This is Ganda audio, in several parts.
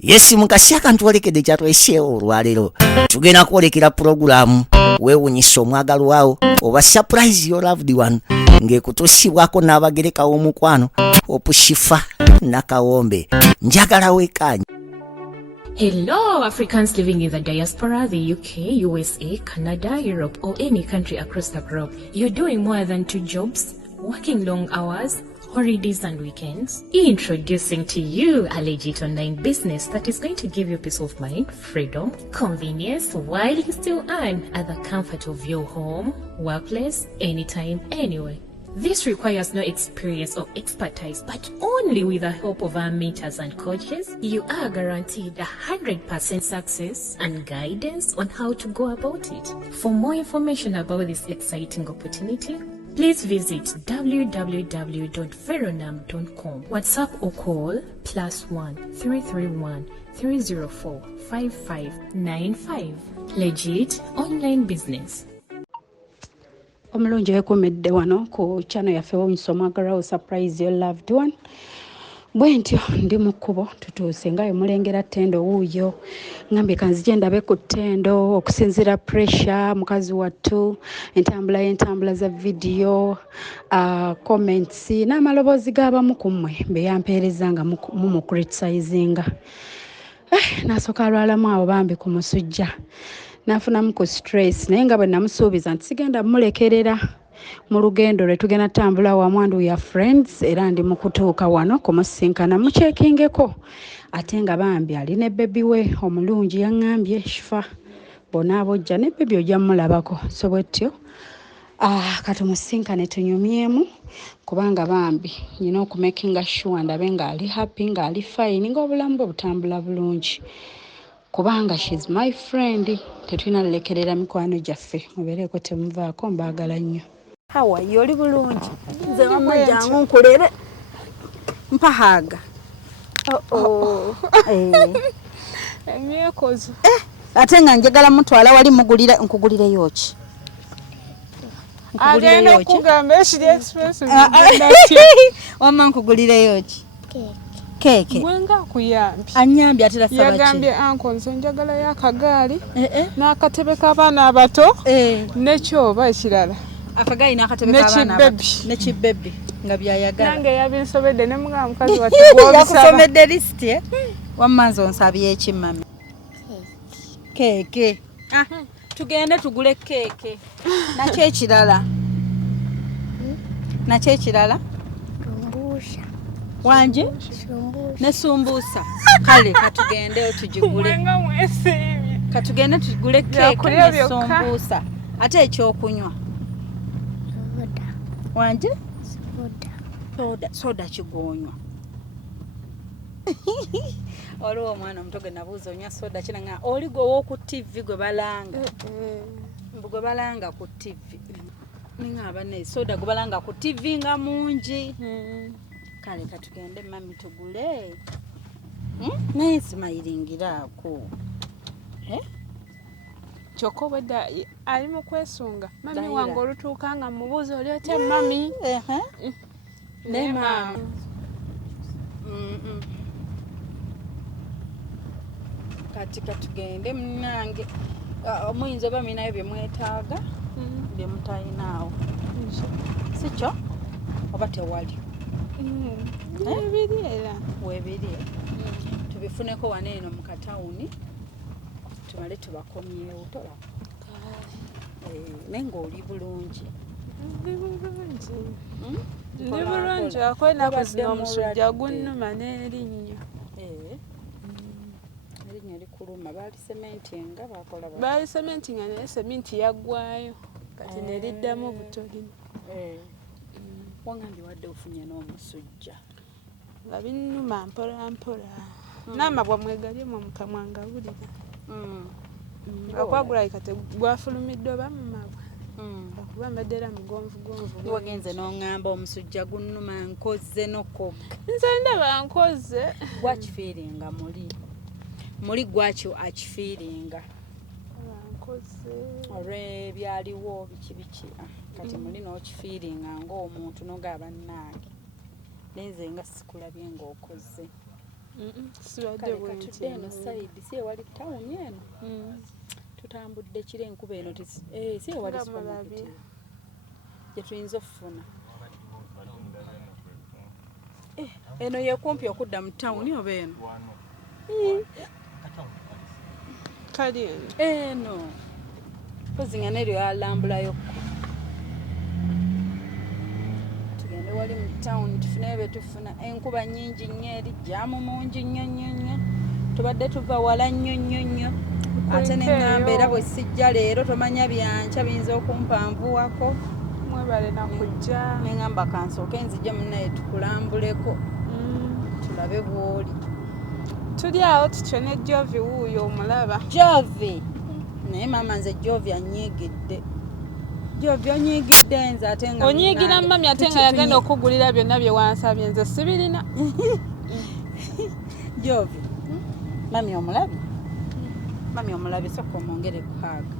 Yesi mukasi akantu olekedde kyatwesheewo olwaleero tugenda kwolekera puroguramu weewunyisa omwagalwa wawo oba surprise your loved one ng'ekutuusibwako n'abagereka w'omukwano opushifa nakawombe njagala weekanya. Hello, Africans living in the diaspora, the UK, USA, Canada, Europe, or any country across the globe. You're doing more than 2 jobs, working long hours, holidays and weekends. Introducing to you a legit online business that is going to give you peace of mind, freedom, convenience, while you still earn at the comfort of your home, workplace, anytime, anywhere. This requires no experience or expertise, but only with the help of our mentors and coaches, you are guaranteed 100% success and guidance on how to go about it. For more information about this exciting opportunity, please visit www.veronam.com. WhatsApp or call +1 331 304 5595. Legit online business. Omulungi wekomedde wano ku channel yaffe wonyisa omwagalwa surprise your loved one. Bwentyo ndi mu kkubo tutuuse nga mulengera Tendo wuuyo ngambye kanzije ndabe ku Tendo okusinzira pressure mukazi wattu entambula za video comments n'amaloboozi g'abamu ku mmwe be yampeereza nga mu criticizing nasooka alwalamu abo bambi ku musujja nafunamu ku stress naye nga bwe namusuubiza nti sigenda mulekerera mu lugendo lwe tugenda tambula wamwandu ya friends era ndi mu kutuuka wano kumusinkana mukyekingeko ate nga bambi ali ne baby we omulungi yaŋŋambye shifa bona abojja ne baby ojja mulabako so bwetyo katumusinkane tunyumyemu kubanga bambi nyina okumakinga sure ndabe nga ali happy nga ali fine nga obulamu bwe butambula bulungi kubanga she's my friend tetulina lekerera mikwano gyaffe mubeereko temuvaako mbaagala nnyo. Hawa yoli bulungi nze wamma jangu nkulere mpahaga emyekozo ate nga njagala mutwala wali nkugulire yoki agenda okugamba ekiri expensive wamma nkugulire yoki keke gwenga kuyambi anyambye atera sabaki yagambye anko nze njagala y'akagaali n'akatebe k'abaana abato nekyoba ekirala akagaali n'akatebe k'abaana abato nekibebbi nga byayagala nange yabinsobedde ne mugamba mukazi wati gw'obisaba yakusomedde lisiti wamma nze onsabye eki mami keke tugende tugule keke nakyo ekirala wanje nesumbusa kale katugende tujigule katugende tugule keke nesumbusa ate ekyokunywa wanje soda kigonywa waliwo omwana omutoge nabuuza onywa soda kinanga oli gwe w'oku TV gwe balanga ku TV ningaba ne soda gwe balanga ku TV nga mungi kale katugende mami tugule naye simayiringiraako kyokka obwedda ali mu kwesunga mami wange olutuuka nga mubuuza oli otya mami ne mama kati katugende munange omuyinza oba minayo bye mwetaaga bye mutayinaawo sikyo oba tewali ebiri era webiri tubifuneko wano eno mu katawuni tumale tubakomyewo tola naye ng'oli bulungi ndi bulungi akwenaku zino omusujja gunnuma n'erinnyo erinnya likuluma baali sementinga bakola baali sementinga naye sementi yaggwayo kati neriddamu butolini wangambye wadde ofunye n'omusujja nga binnuma mpola mpola n'amabwa mwegalyemu mukamwa ngawulira akwagula kati gwafulumiddwe oba mu mabwa akuba mbadde era mugonvugonvu wagenze n'oŋŋamba omusujja gunnuma nkoze nokoga nze ndaba nkoze gwakifiiringa muli gwakyo akifiiringa nkoze olw'ebyaliwo biki kati muli n'okifiiringa ng'omuntu n'ogaba nnange nenze nga sikulabye ng'okoze Sibadde bwenti. Katudde eno side si ewali town eno. Tutambudde kire enkuba eno si ewali supermarket. Gye tuyinza okufuna. Eno yekumpi okudda mu town oba eno? Kali eno. Pozinga neryo yalambulayo. Tugende wali mu town tufune bye tufuna. Enkuba nnyingi nnyo eri jaamu mungi nnyo. Tubadde tuva wala nnyo. Ate n'eŋŋamba era bwe sijja leero tomanya byanca biyinza okumpanvuwako. Mwebale nakujja. N'eŋŋamba kansooke nzije munnaye tukulambuleko. Tulabe bw'oli. Tuli awo tutyo ne Jovi wuuyo omulaba. Jovi! Naye maama nze Jovi anyiigidde. Jovi onyiigidde nze ate nga onyiigira mami ate nga yagenda okugulira byonna bye wansabye nze sibirina. Jovi, mami omulabye? Mami omulabye sokka omwongere kuhaaga.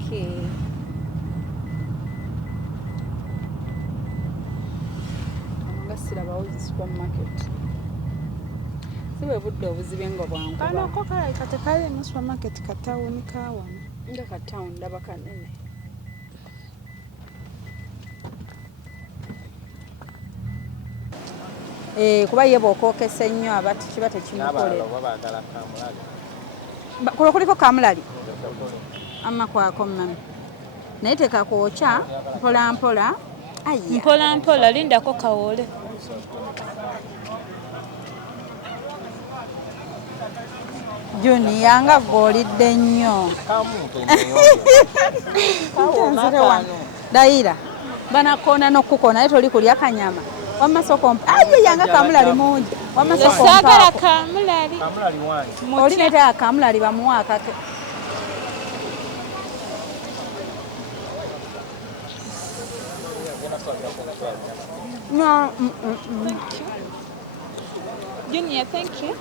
Okay. Sirabawo zi supermarket. Siwe budde obuzibe nga bwankuba. Kano ko kale katekale mu supermarket katawuni kawana. Nga katown ndaba kanene. Kuba ye bw'okookesa ennyo abati kiba tekimukole. Kulo kuliko kamulali. Amma kwako mami. Naye tekakwokya mpola mpola. Mpola mpola lindako kawole. Juni yanga golidde nnyo. Daira banakoona n'okukona naye toli kulya kanyama. Wamma sokompa. Aye yanga kamulali mungi. Wamma sokompa. Sagala kamulali. Kamulali wange. Oli neta kamulali bamuwa akake. No. Thank you. Junior, thank you.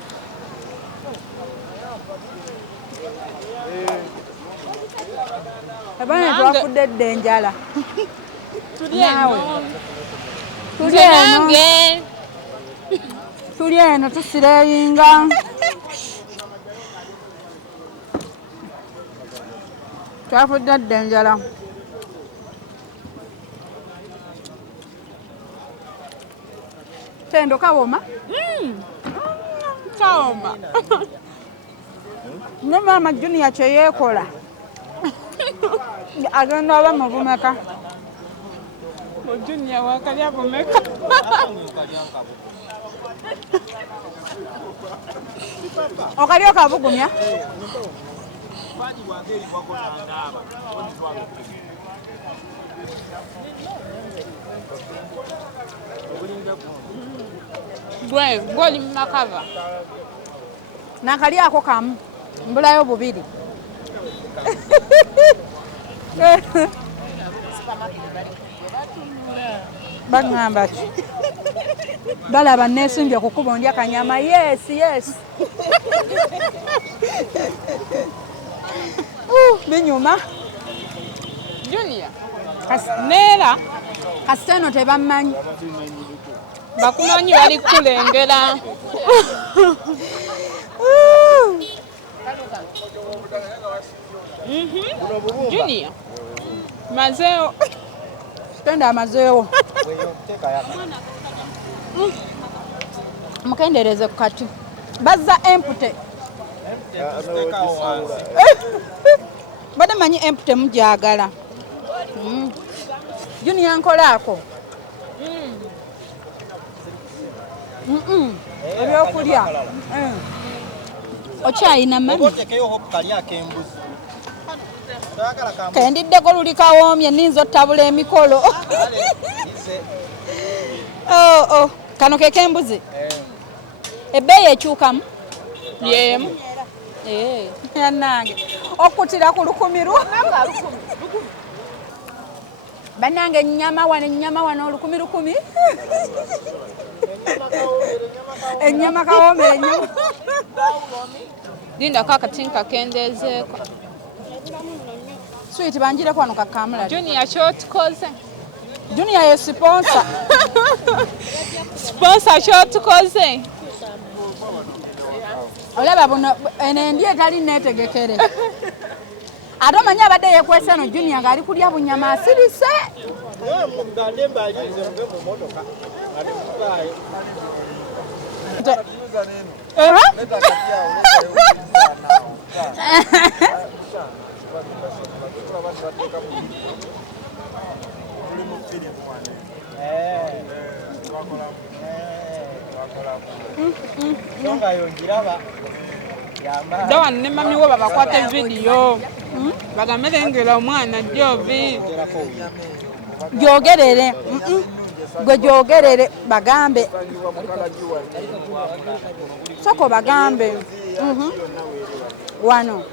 Abana twafudde ddenjala. Tuli eno tusireyinga. Twafudde ddenjala. Tendo kawoma? Kawoma. Ne mama Junior kye yeekola. Agenda aba mu bumeka. Junior wakalya bumeka. Okalya okabugumya? Gwoli makava. Nakalyako kamu. Mbulayo bubiri. Bagamba ki? Balaba neesimbye kukuba ndya kanyama. Yes. Binyuma. Junior. Neera. Kasiteno tebammanyi. Bakumanyi bali kulengera. Junior. Mazeo. Tenda amazeewo. Mukendereze ku kati. Bazza empute. Bade manyi empute mujagala. Junior nkolaako. Ebyokulya. Okyayina mami. Kendiddeko luli kawoomye ninza ottabula emikolo. Kano ke k'embuzi. Ebbeeyi ekyukamu? Yemu. Yannange okutira ku 100. Bannange ennyama wano 100. Ennyama kawoomere ennyama. Lindako akatinka kendeezeeko. Sweet banjireko wano kakamulali. Junior kyotukoze. Junior ye sponsor. Sponsor ky'otukoze. Olaba buno eno ndi etali neetegekere. Ate omanyi abadde yeekwese eno Junior ng'ali kulya bunyama asirise. Dawa ne mami wo babakwate video. Bagamulengera omwana Jovi. Gyogerere. Gwe gyogerere bagambe. Soko bagambe. Wano.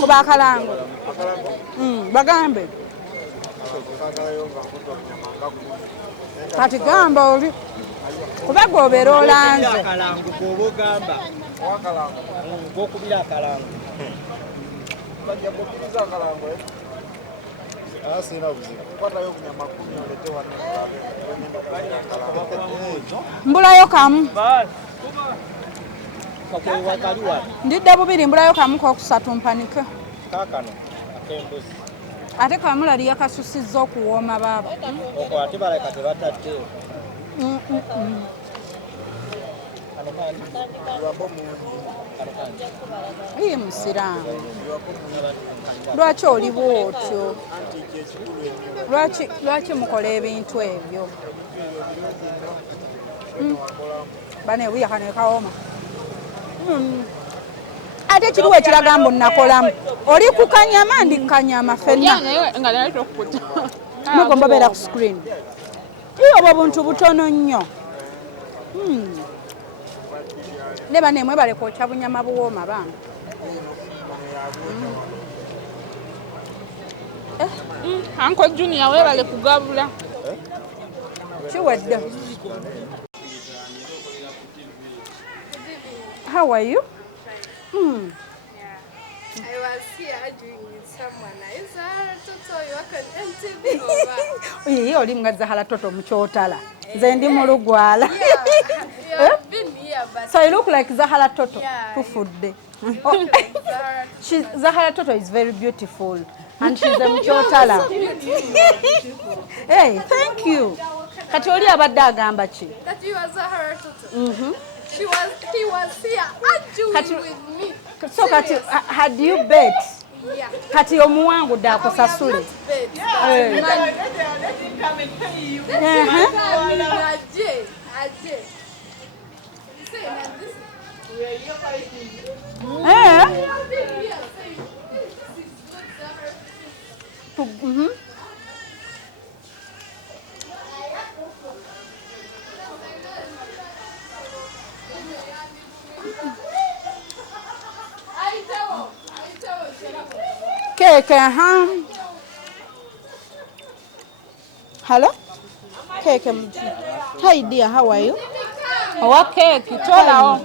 Kuba akalango. Bagambe. Kati gamba oli. Kuba gwobeera olanze. Akalango gwoba ogamba. Wakalango. Gwokubira akalango. Bajja kukkiriza akalango. Asina buzibu. Kwatayo kunyama kumi olete wano. Mbulayo kamu. Kakwe wakali wano. Ndidde bubiri mbulayo kamu k'okusatu mpanike. Kaakano. Akembuzi. Ate Kamulali yakasusizza okuwooma baaba. Oko ate baleka tebatadde. Ye musiraamu. Lwaki oli bw'otyo? Lwaki mukola ebintu ebyo? Bane buya kano ekawooma. Ate kiriwo ekiraga mbu nakolamu. Oli ku kanyama ndi kanyama ffenna. Nga nali tokukuta. Mugomba beera ku screen. Iyo obwo buntu butono nnyo. Ne bane mwebale kwokya bunyama buwooma bana. Uncle Junior weebale kugabula. Kiwedde. How are you? I was here arguing with someone. Is Zahara Toto you work on MTV or Oye oli mga Zahara Toto mukyotala. Nze ndi mu Lugwala. Yeah, I've been here, but So you look like Zahara Toto. Yeah, Tufudde. Zahara Zahara Toto is very beautiful. And she's a mukyotala. Hey, thank you. Kati oli abadde agamba ki? that you are Zahara Toto. He was here arguing with me. So kati had you bet? Yeah. Kati omuwangudde akusasule. Cake, Hello? Cake. Hi dear, how are you? Owa cake tolawo.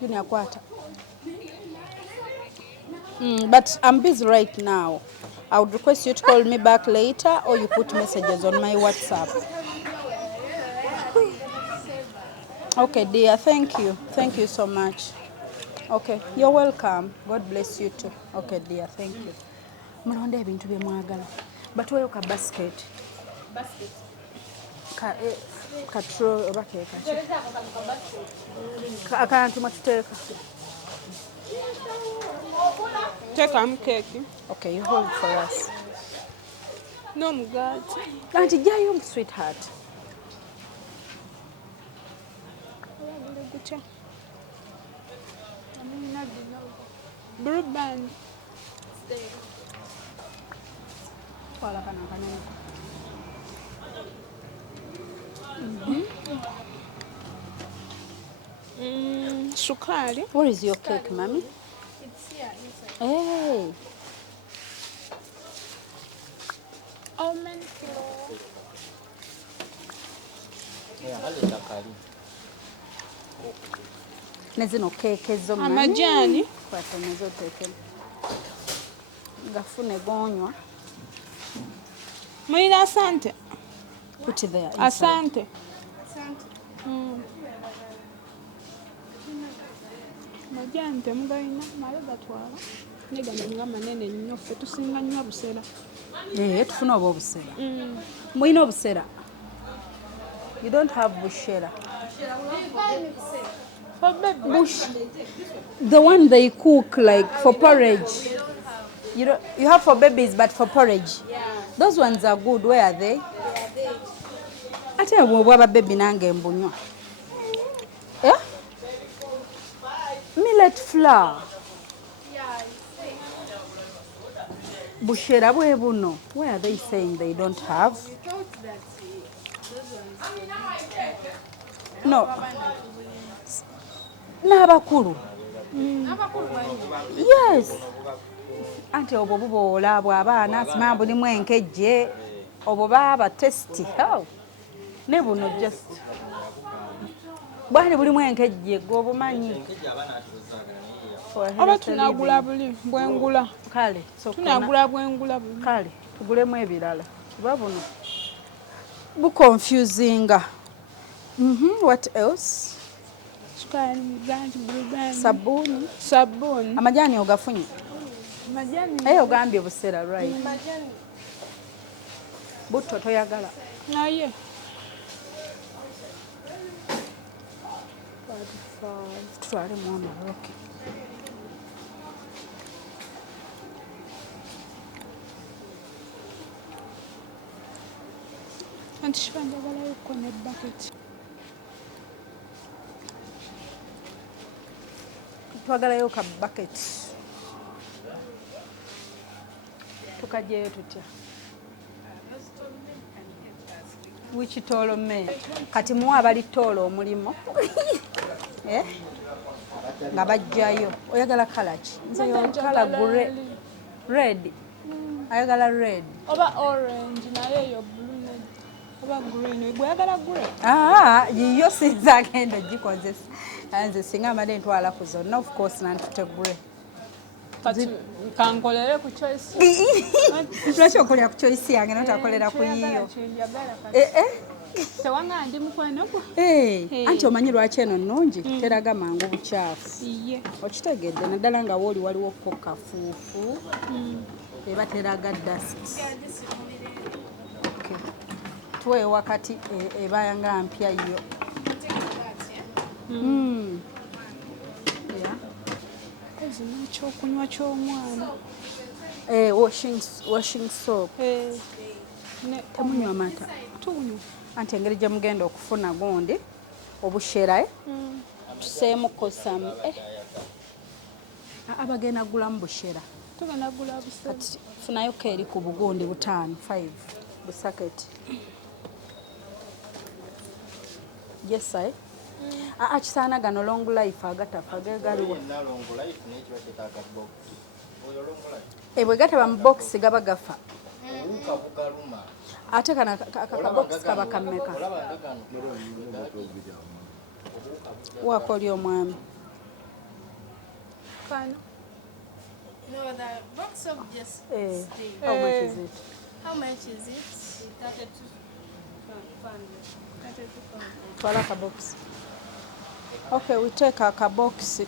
Junior Kwata. But I'm busy right now. I would request you to call me back later or you put messages on my WhatsApp. Okay, dear. Thank you. Thank you so much. Okay, you're welcome. God bless you too. Okay, dear. Thank you. Mulonde ebintu bye mwagala. Batweyo ka basket. Basket. Ka tro bakeka. Akantu matuteeka. Tekamu cake. Okay, you hold for us. No mugati. Auntie Jayo, sweetheart. Blue band. Wala kana kanene. Sukari. Where is your cake, mommy? It's here inside. Hey. Almond flour. ne zino keeke zo Amajani. Kwata nezo teeke. Gafune gonywa. Mulina asante. Put it there. Asante. Majani temugalina naye gatwala. Ne gano nga manene nnyo ffe tusinga nnyo busera. Tufuna oba obusera. Mulina obusera. You don't have bushera. For baby. The one they cook like for porridge. You have for babies but for porridge. Yeah. Those ones are good. Where are they? Ate bw'obwa baby nange mbunywa. Yeah? Millet flour. Bushera bwe buno. Where are they saying they don't have? No. N'abakulu. Yes. Anti obwo buboola bw'abaana simanyi bulimu enkejje obwo baba testi. Oh. Ne buno just. Bwali bulimu enkejje gwe obumanyi. Oba tunagula buli bwengula. Kale. Tunagula bwengula buli. Kale. Tugulemu ebirala. Kuba buno. Buconfusinga. What else? Sukali, ganji, bulugani. Sabuni. Amajani ogafunye? Amajani. Ogambye busera, right? Majani. Butto toyagala. Naye. 45. Tutwale mwana roke. Anti shipanda bala yuko ne bucket. Twagalayo ka bucket. Tukajeyo tutya. Wikitolo me. Kati muwa abali tolo omulimo. Nga bajjayo. Oyagala kala ki? Nze yo kala red. Ayagala red. Oba orange naye yo blue. Oba green. Oyagala green. Yiyo sinza agenda gikozesa. Nze singa amade ntwala ku zonna of course nantute grey. Kati kankolere ku choice. Lwaki okolera ku choice yange notakolera ku yiyo? Tewanga ndi mukwano gwo. Anti omanyi lwaki eno nnungi teraga mangu bukyafu. Okitegedde naddala nga wooli waliwo ko kafuufu eba teraga dust. Tuwe wakati eba nga mpya yo. Ekyokunywa ky'omwana. Washing soap. Temunywa mata. Tunywa. Anti engeri gye mugenda okufuna gundi obushera tuseemuko samu abagenda gulamu bushera. Tugenda gula bushera. Kati funayo eri ku bugundi 5 busaketi. Yes, I. Kisaana gano long life agatafa gegaliwo. Bwe gataba mu box gaba gafa. Ate kana box kaba kameka. Wakoli omwami. Kano. No, the box of just stay. How much is it? How much is it? 32. Twala ka box. Okay, we take a box.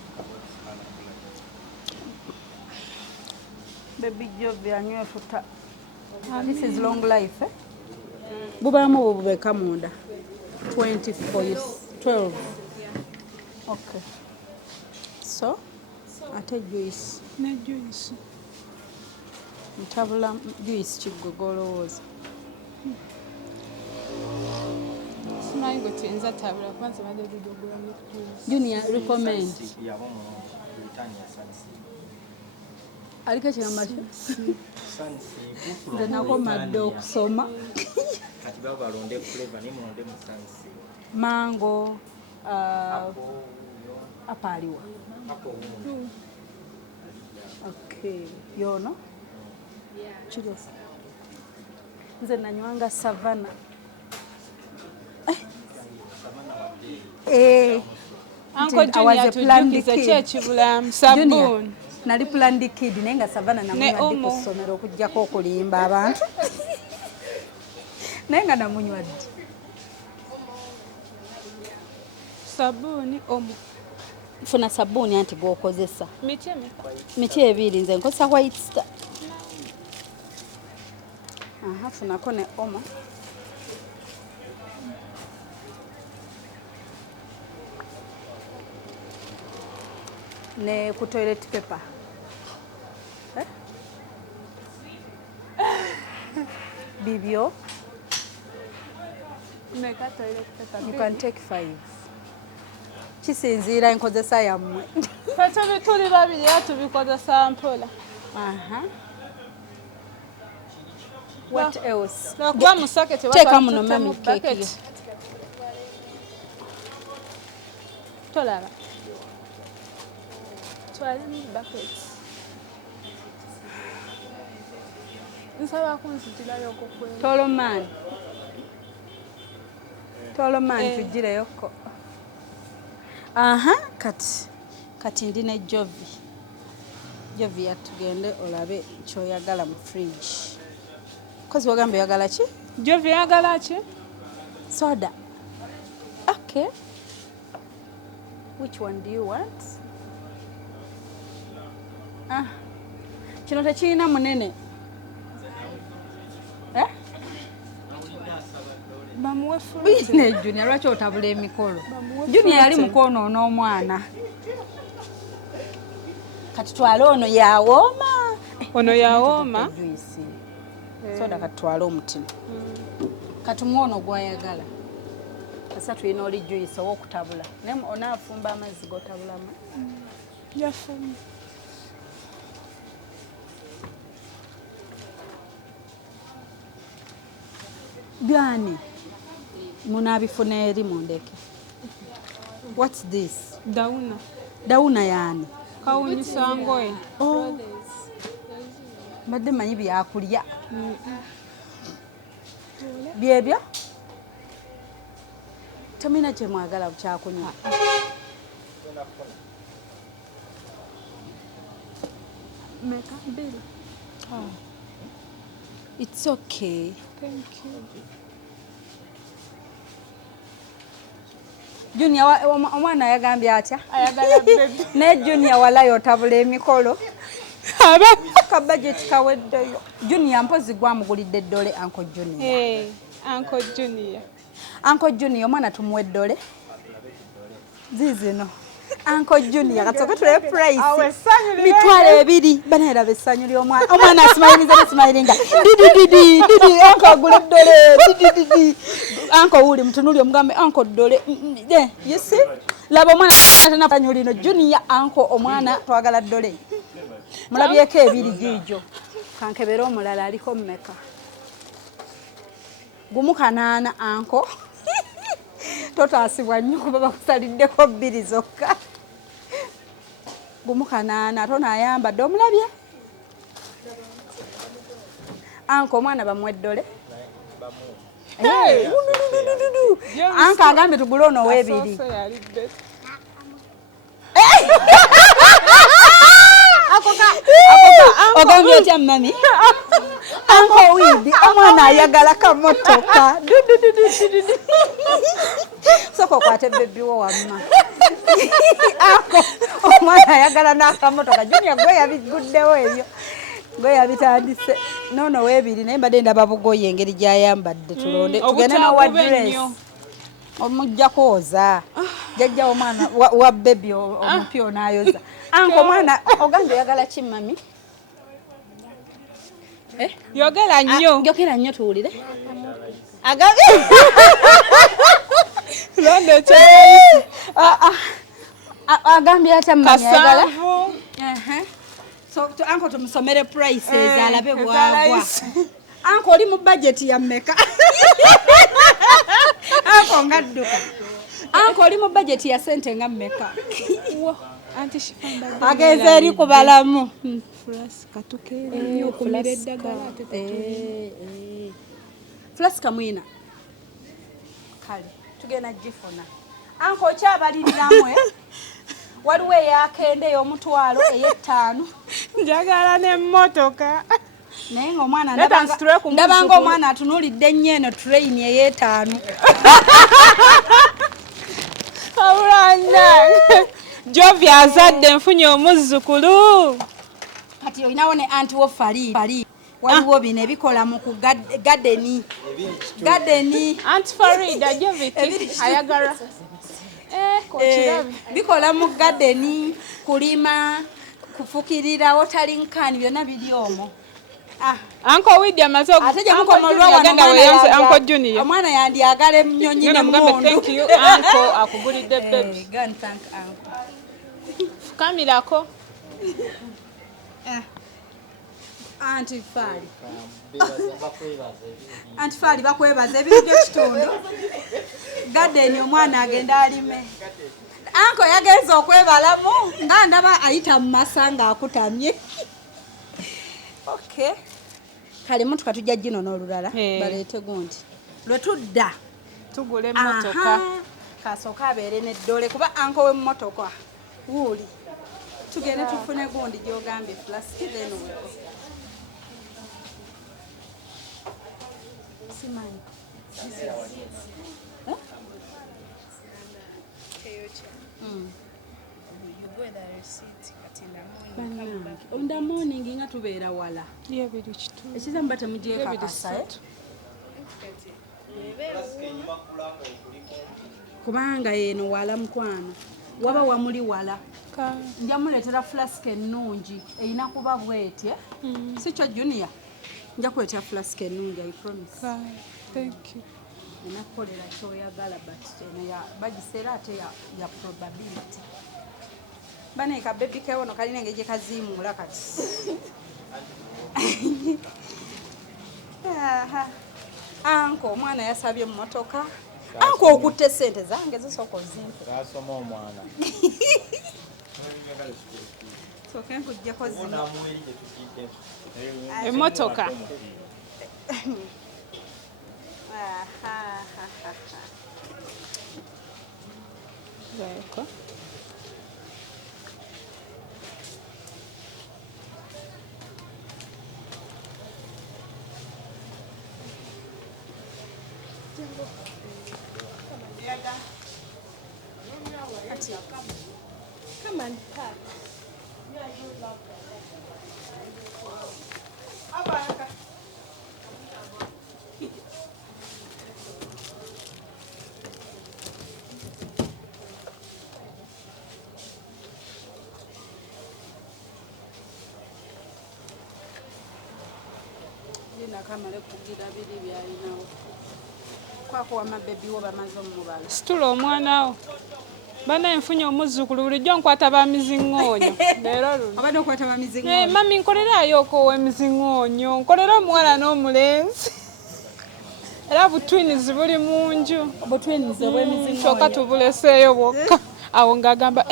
Baby Jovi anywe futa. This is long life, eh? Bubamu bubeka munda. 20 for you. 12. Okay. So, ate juice. Ne juice. Ntabula juice kigogolowooza. Simanyi gwe tuyinza tabula kwanza badde bidogula mu juice. Junior recommend. Aliko kiramba ki? Nze nakomadde okusoma. Kati baba balonde flavor ne mulonde mu sansi. Mango, apaliwa. Okay. Yono? Yeah. Nze nanywanga savana. Uncle Junior tujukize kyekibulamu sabuni. Nali planned kid naye nga Savana namunywadde ku ssomero okujjako okulimba abantu. Naye nga namunywadde. Sabuni omo. Funa sabuni anti gwokozesa. Miti ebiri nze nkozesa White Star. Funako ne omo. Ne ku toilet paper. Bibyo. Meka toilet paper. You can take 5. Kisinziira enkozesa yammwe. Fete tuli babiri tubikozesa mpola. What else? Nakuba mu socket Teeka muno mami cake. Tolaba. Twali mu bucket. Nsaba kunzitirayo okukwe. Toloman tujireyoko. Kati ndine Jovi yatugende olabe kyoyagala mu fridge. Kozi wagambe yagala ki? Jovi yagala ki? Soda. Okay. Which one do you want? Kino tekirina munene. Bamuwe fruit. Ne Junior lwaki otabula emikolo? Junior yali mukono n'omwana. Kati twale ono yawooma. Ono yawooma. Soda kati twale omutima. Kati mwono gwayagala. Kasa tulina oli juice ow'okutabula. Naye onaafumba amazzi g'otabulamu. Yafumba. Byani. Munabifuna eri mundeke. What's this? Dauna yani. Kawunyisa ngoye. Mbadde manyi byakulya. Byebyo? Tamina kye mwagala kyakunywa. Meka bill. It's okay. Thank you. Junior omwana yagambye atya? Ayagala baby. Ne Junior walayo otabula emikolo. Ka budget kaweddeyo. Junior mpozi gwamugulidde ddole Uncle Junior. Uncle Junior. Uncle Junior omwana tumuwe ddole. Zizino. Uncle Junior katoka tule price. Mitwale ebiri banera bessanyu ly'omwana. Omwana asimayiriza smilinga. Didi Uncle agule ddole. Uncle uli mtunuli omugambe Uncle ddole. You see? Laba omwana atana banyu lino Junior Uncle omwana twagala ddole. Mulabyeko ebiri jijo. Kankebera omulala aliko mmeka. Gumu kanaana Uncle. Totaasibwa nnyo kuba bakusaliddeko 2 zokka. Gumu kanaana ate ayambadde omulabye. Uncle omwana bamuwe ddole. Uncle agambe tugule ono ow'ebiri. Ogambye otya mami? Uncle Widi omwana ayagala kamotoka. Soko kwate baby wo wamma. Uncle omwana ayagala n'akamotoka. Junior gwe yabiguddewo ebyo. Gwe yabitandise. Nono webiri naye mbadde ndaba bugoye engeri gy'ayambadde tulonde. Tugende n'owa dress. Omujja kwoza. Jajja omwana wa baby omupyo n'ayoza. Uncle omwana ogambye oyagala ki mami? Yogera nnyo. Yogera nnyo tuwulire. Londe cha. Agambye atya mami ayagala. So Uncle tumusomere prices alabe bwagwa. Uncle oli mu budget ya mmeka? Uncle ngadduka. Uncle oli mu budget ya sente nga mmeka? Anti shifamba. Ageze eri kubalamu. Flaska tukere nnyo kumira eddagala Flaska mwina. Kale tugenda gifuna. Anko kyabaliriramu waliwo eyakende ey'omutwalo ey'ettaano njagala n'emmotoka naye ng'omwana ndabanga omwana atunuulidde nnyo eno train ey'ettaano awulana jovi azadde nfunye omuzzukulu kati olinawo ne anti wo fali waliwo bino ebikola mu ku gadeni anti farida joviti ayagala bikola mu gadeni kulima kufukirira watalinkani byonna biri omwo anko widi amaze ate gye mukomolwa anko junior omwana yandyagala ennyonyi n'emmundu anko akugulidde bebi fukamirako antifaali bakwebaza ebiro by'ekitundu gadeni omwana agenda alime anko yagenza okwebalamu nga ndaba ayita mu masa ng'akutamye okay kale motoka tujja gino n'olulala baleete gundi lwe tudda tugula emmotoka kasooka abeere n'eddole kuba anko w'emmotoka wuuli tugende tufune gundi gy'ogambye plastic then wego simanyi on the morning nga tubeera wala ekizamba temugyekakasa kubanga eno wala mukwano waba wamuli wala nja muleetera flask ennungi erina kuba bwetye si kyo junior nja kuleetera flask ennungi I promise thank you enakukolera kyoyagala but eno bagiseera ate ya probability bane kabebi kewono kalina engeri gyekaziimuula kati anko omwana yasabye emmotoka anko okutte sente zange zisooka ozimpe asoma omwana soke nkuggyako zino emmotoka Come and pack. Kamale kugira biri byalinawo kwako amabebi wo bamaze omubala situla omwana wo bana nfunye omuzzukulu bulijjo nkwata ba miziŋŋoonyo leero luno abadde okwata ba miziŋŋoonyo mami nkolerayo ko emiziŋŋoonyo nkolera omuwala n'omulenzi era butwinizi buli mu nju butwinizi bw'emiziŋŋoonyo kyokka tubuleseeyo bwokka awo ng'agamba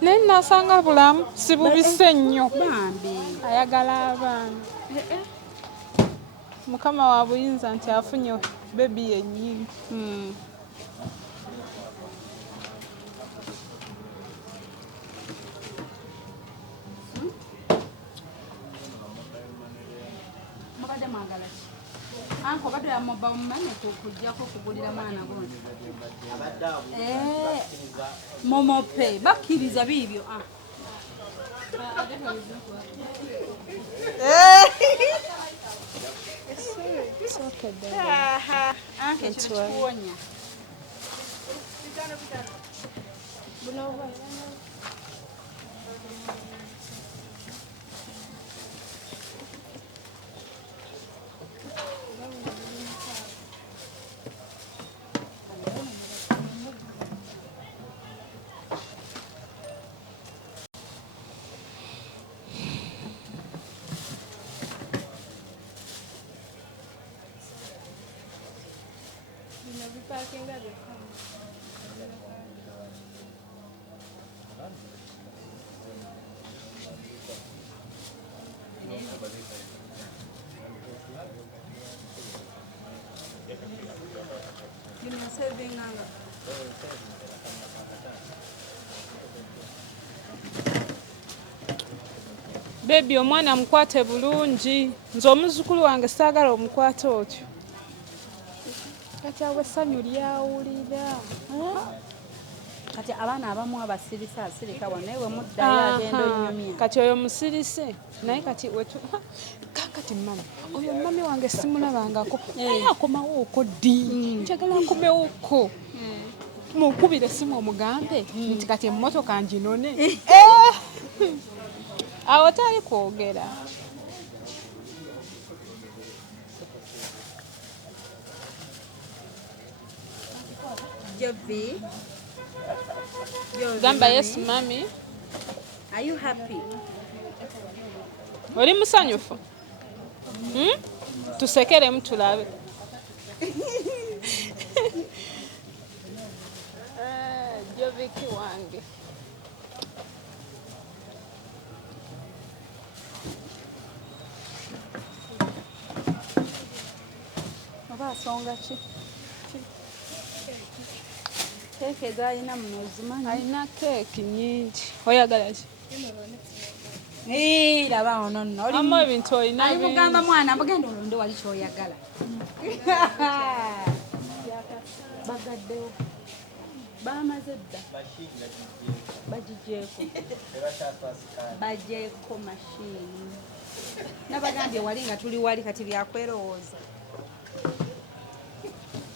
naye nasanga bulamu sibubise nnyo bambi ayagala abaana mukama wa buyinza nti afunye bebi yennyini mubadde mwagala ki anko badde ya mobile money kujjako kugulira mwana gundi momope bakkiriza biibyo ekituwonya Baby omwana mukwate bulungi. Nze omuzukulu wange saagala omukwate otyo. Kati awe essanyu lyawulira. Kati abaana abamu abasirisa asirika wano naye we muddayo agenda onnyumya. Kati oyo musirise naye kati kakati mami oyo mami wange simulabangako naye akomawo okwo ddi njagala nkomewo okwo mukubire simu omugambe nti kati emmotoka nginone awo tali kwogera. Jovi. Gamba yes mami. Are you happy? Oli musanyufu? Tusekeremu tulabe. Joviki wange. Oba asonga ki? Keeke z'alina muno ozimanyi? Alina keeki nnyingi. Oyagala ki? Laba ono nno. Amu ebintu olina Ali mugamba mwana mugenda olonde wali ky'oyagala. Bagaddewo. Baamaze dda. Bagigyeko. Bagyeko mashini. Nabagambye wali nga tuli wali kati byakwerowooza.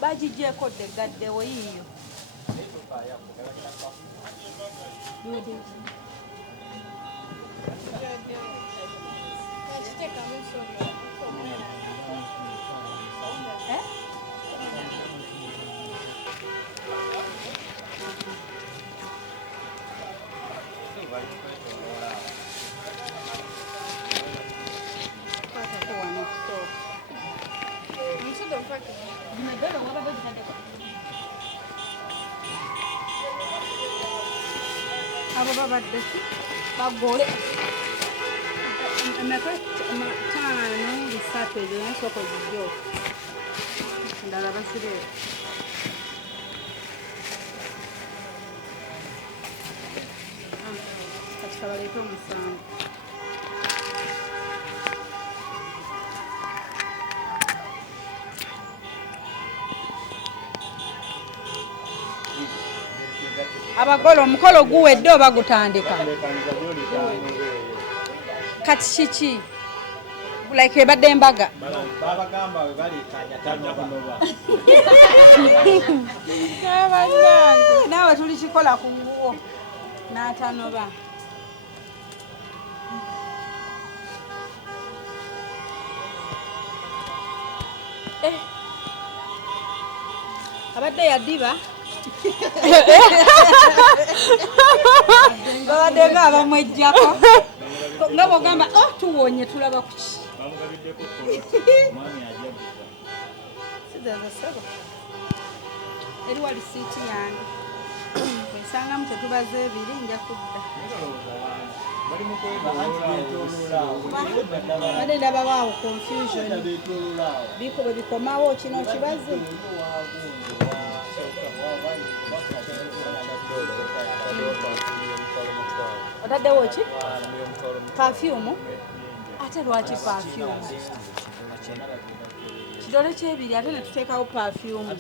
Bagigyeko dde gaddewo yiiyo. Abo babadde bagole amataano bisatu ebyo ensoko zijjo ndala basire kati kabaleete omusango. Abagole omukolo guwedde oba gutandika? Kati kiki? Like ebadde embaga? Babagamba we baliikanya tanoba. Naawe tulikikola ku nguwo n'atanoba. Abadde yaddiba? Babadde nga abamwejjako nga bw'ogamba tuwonye tulaba ku ki? Sizazasaba eri wali siiti yange bwesangamu tetubaze ebiri nja kudda badde ndababaawo confusion bwe bikomawo kino kibaze. Otaddewo ki? Perfume? Ate lwaki perfume? Kidole kyebiri ate ne tuteekawo perfume.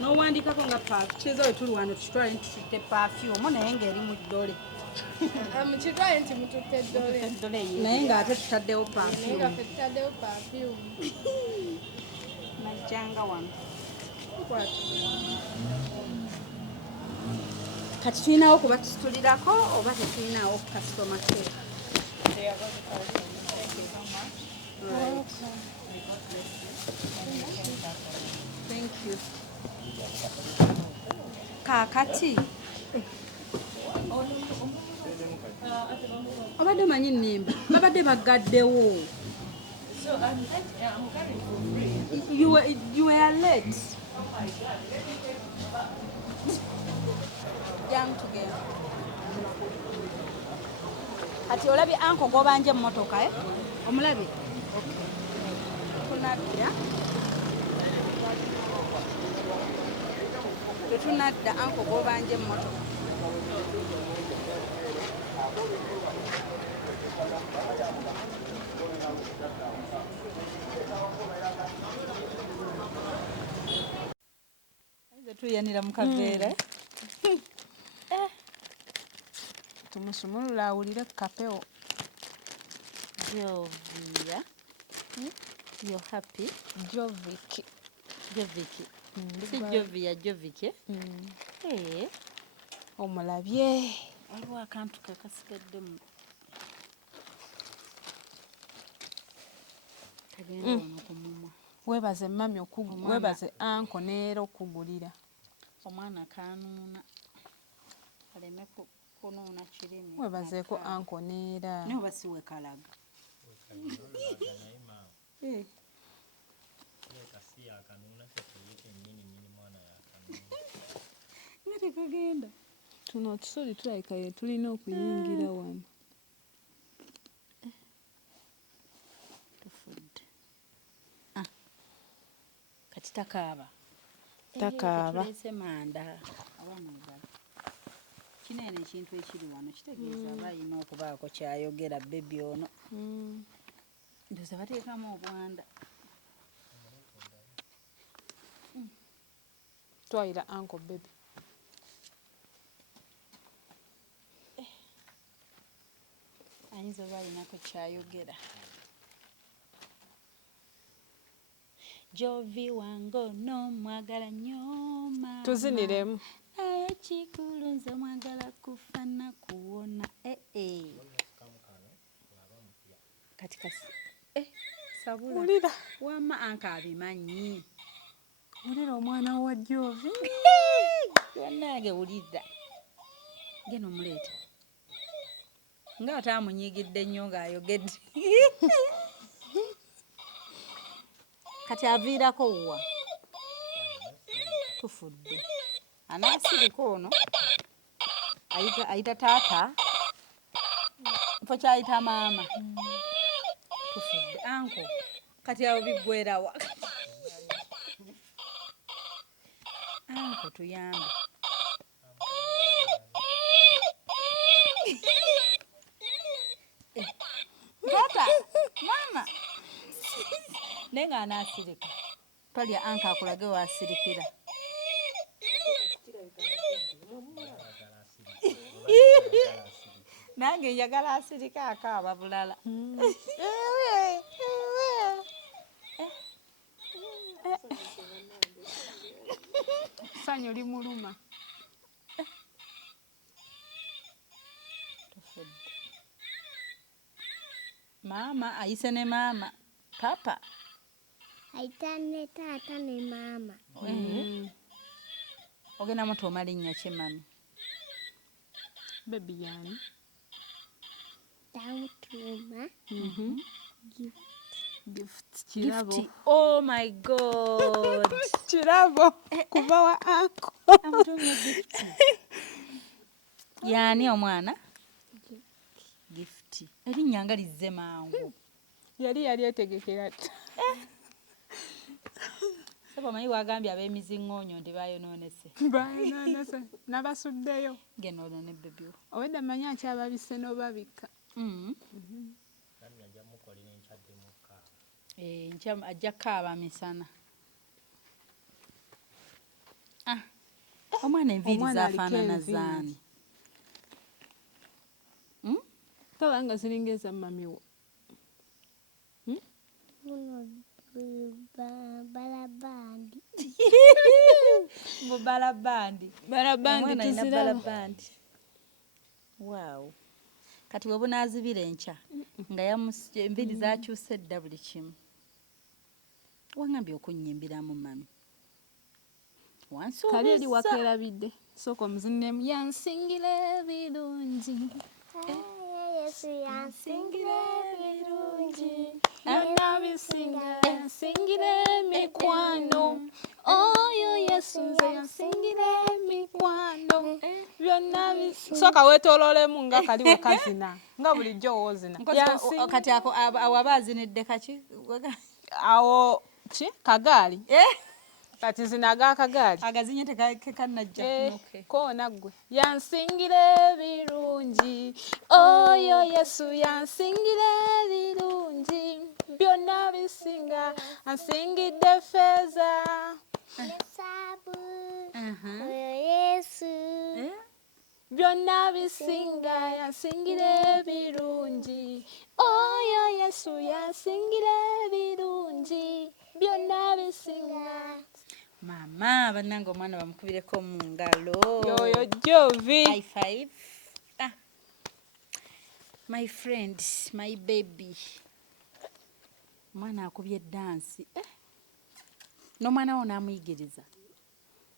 N'owandiikako nga perfume. Kiza we tuli wano tukitwale ntututte perfume naye ng'eri mu ddole. Mukitwale nti mututte eddole. Naye ng'ate tutaddewo Naye perfume. nga ffe tutaddewo perfume. Najjanga wano. Kati tulinawo kubatusitulirako oba tetulinawo customer care? Right. Thank you. Kaakati obadde omanyi nnimba babadde bagaddewo. You were late. Jam together. Kati olabye anko gobanje emmotoka omulabye? Tunadda tetunadda anko gobanje emmotoka. Tuyanira mu kaveera. Tumusumulula awulire ku kapewo. Jovia. You're happy? Joviki. Joviki. Si Jovia, Joviki. Omulabye. Waliwo akantu kakasigaddemu. Kagenda wano ku mumwa. Weebaze mami weebaze anko neera okugulira. Omwana kanuuna. Aleme kunuuna kirimi. Weebazeeko anko neera. Naye oba si wekalaga. Nga tekagenda. Tuno otusoli tulabika ye tulina okuyingira wano. Tufudde. Kati takaaba. Takaaba. Tuleese manda. Abaana bala. Kino eno ekintu ekiri wano kitegeeza aba alina okubaako kyayogera bebi ono. Ndoza bateekamu obwanda. Twayira anko bebi. Ayinza oba alinako kyayogera. Jovi wango no mwagala nnyo mama. Tuziniremu. Naye kikulu nze mwagala kufa na kuwona. Kati kasi. Sabula. Wulira. Wama anka abimanyi. Wulira omwana wa Jovi. Yonnange wulira. Geno muleeta. Nga atamunyigidde nnyo ng'ayogedde. Kati aviirako wa? Tufudde. Anaasiriko ono. Ayita taata. Mpo kyayita maama. Tufudde. Anko. Kati abo biggwerawa. Anko tuyambe. Tata, mama. Nenga anaasirika. Tolya anka akulage waasirikira. Nange njagala asirika akaaba bulala. Sanyu limuluma. Mama ayise ne mama. Papa. Ayita ne taata ne maama. Ogenda mutu omalinnya ki mami? Bebi yani. Tamutuma. Gift. Kirabo. Gift. Oh my God. Kirabo. Kuva wa anko. Amutumye gift. Yani omwana? Gift. Erinnya nga lizze mangu. Yali etegekera. Saba mayi wagambye ab'emizingoonyo ndi bayonoonese. Bayonoonese. Nabasuddeyo. Geno ono ne bebi. Owedde manyi akyababisse n'obabika. Ajja kaaba misana. Omwana enviiri zaafaanana zaani. Tolanga ziringa eza mami wo. Balabandi. Balabandi. Balabandi tuziraba. Balabandi. Wow. Kati we bunaazibira enkya nga enviiri zaakyuse dda buli kimu. Wangambye okunnyimbiramu mami. Kali eri wakerabidde. Sooka omuzinnemu yansingira ebirungi. Yesu yansingira ebirungi. Yannabisinga yansingira emikwano. Oyo Yesu nze yansingira emikwano. Byonna sooka weetooloolemu nga kali wekazina. Nga bulijjo woozina. Kati awo aba azinidde kaki? Awo ki? Kagaali? kati zino ag'akagaali agazinye tekanajja. koona ggwe yansingira ebirungi oyo yesu yansingira ebirungi byonna bisinga ansingidde feeza oyo yesu byonna bisinga yansingira ebirungi oyo yesu yansingira ebirungi byonna bisinga. Mama bannange omwana bamukubireko mu ngalo. Yoyo Jovi. High five. My friend, my baby. Omwana akubye dansi. N'omwana wo n'amuyigiriza.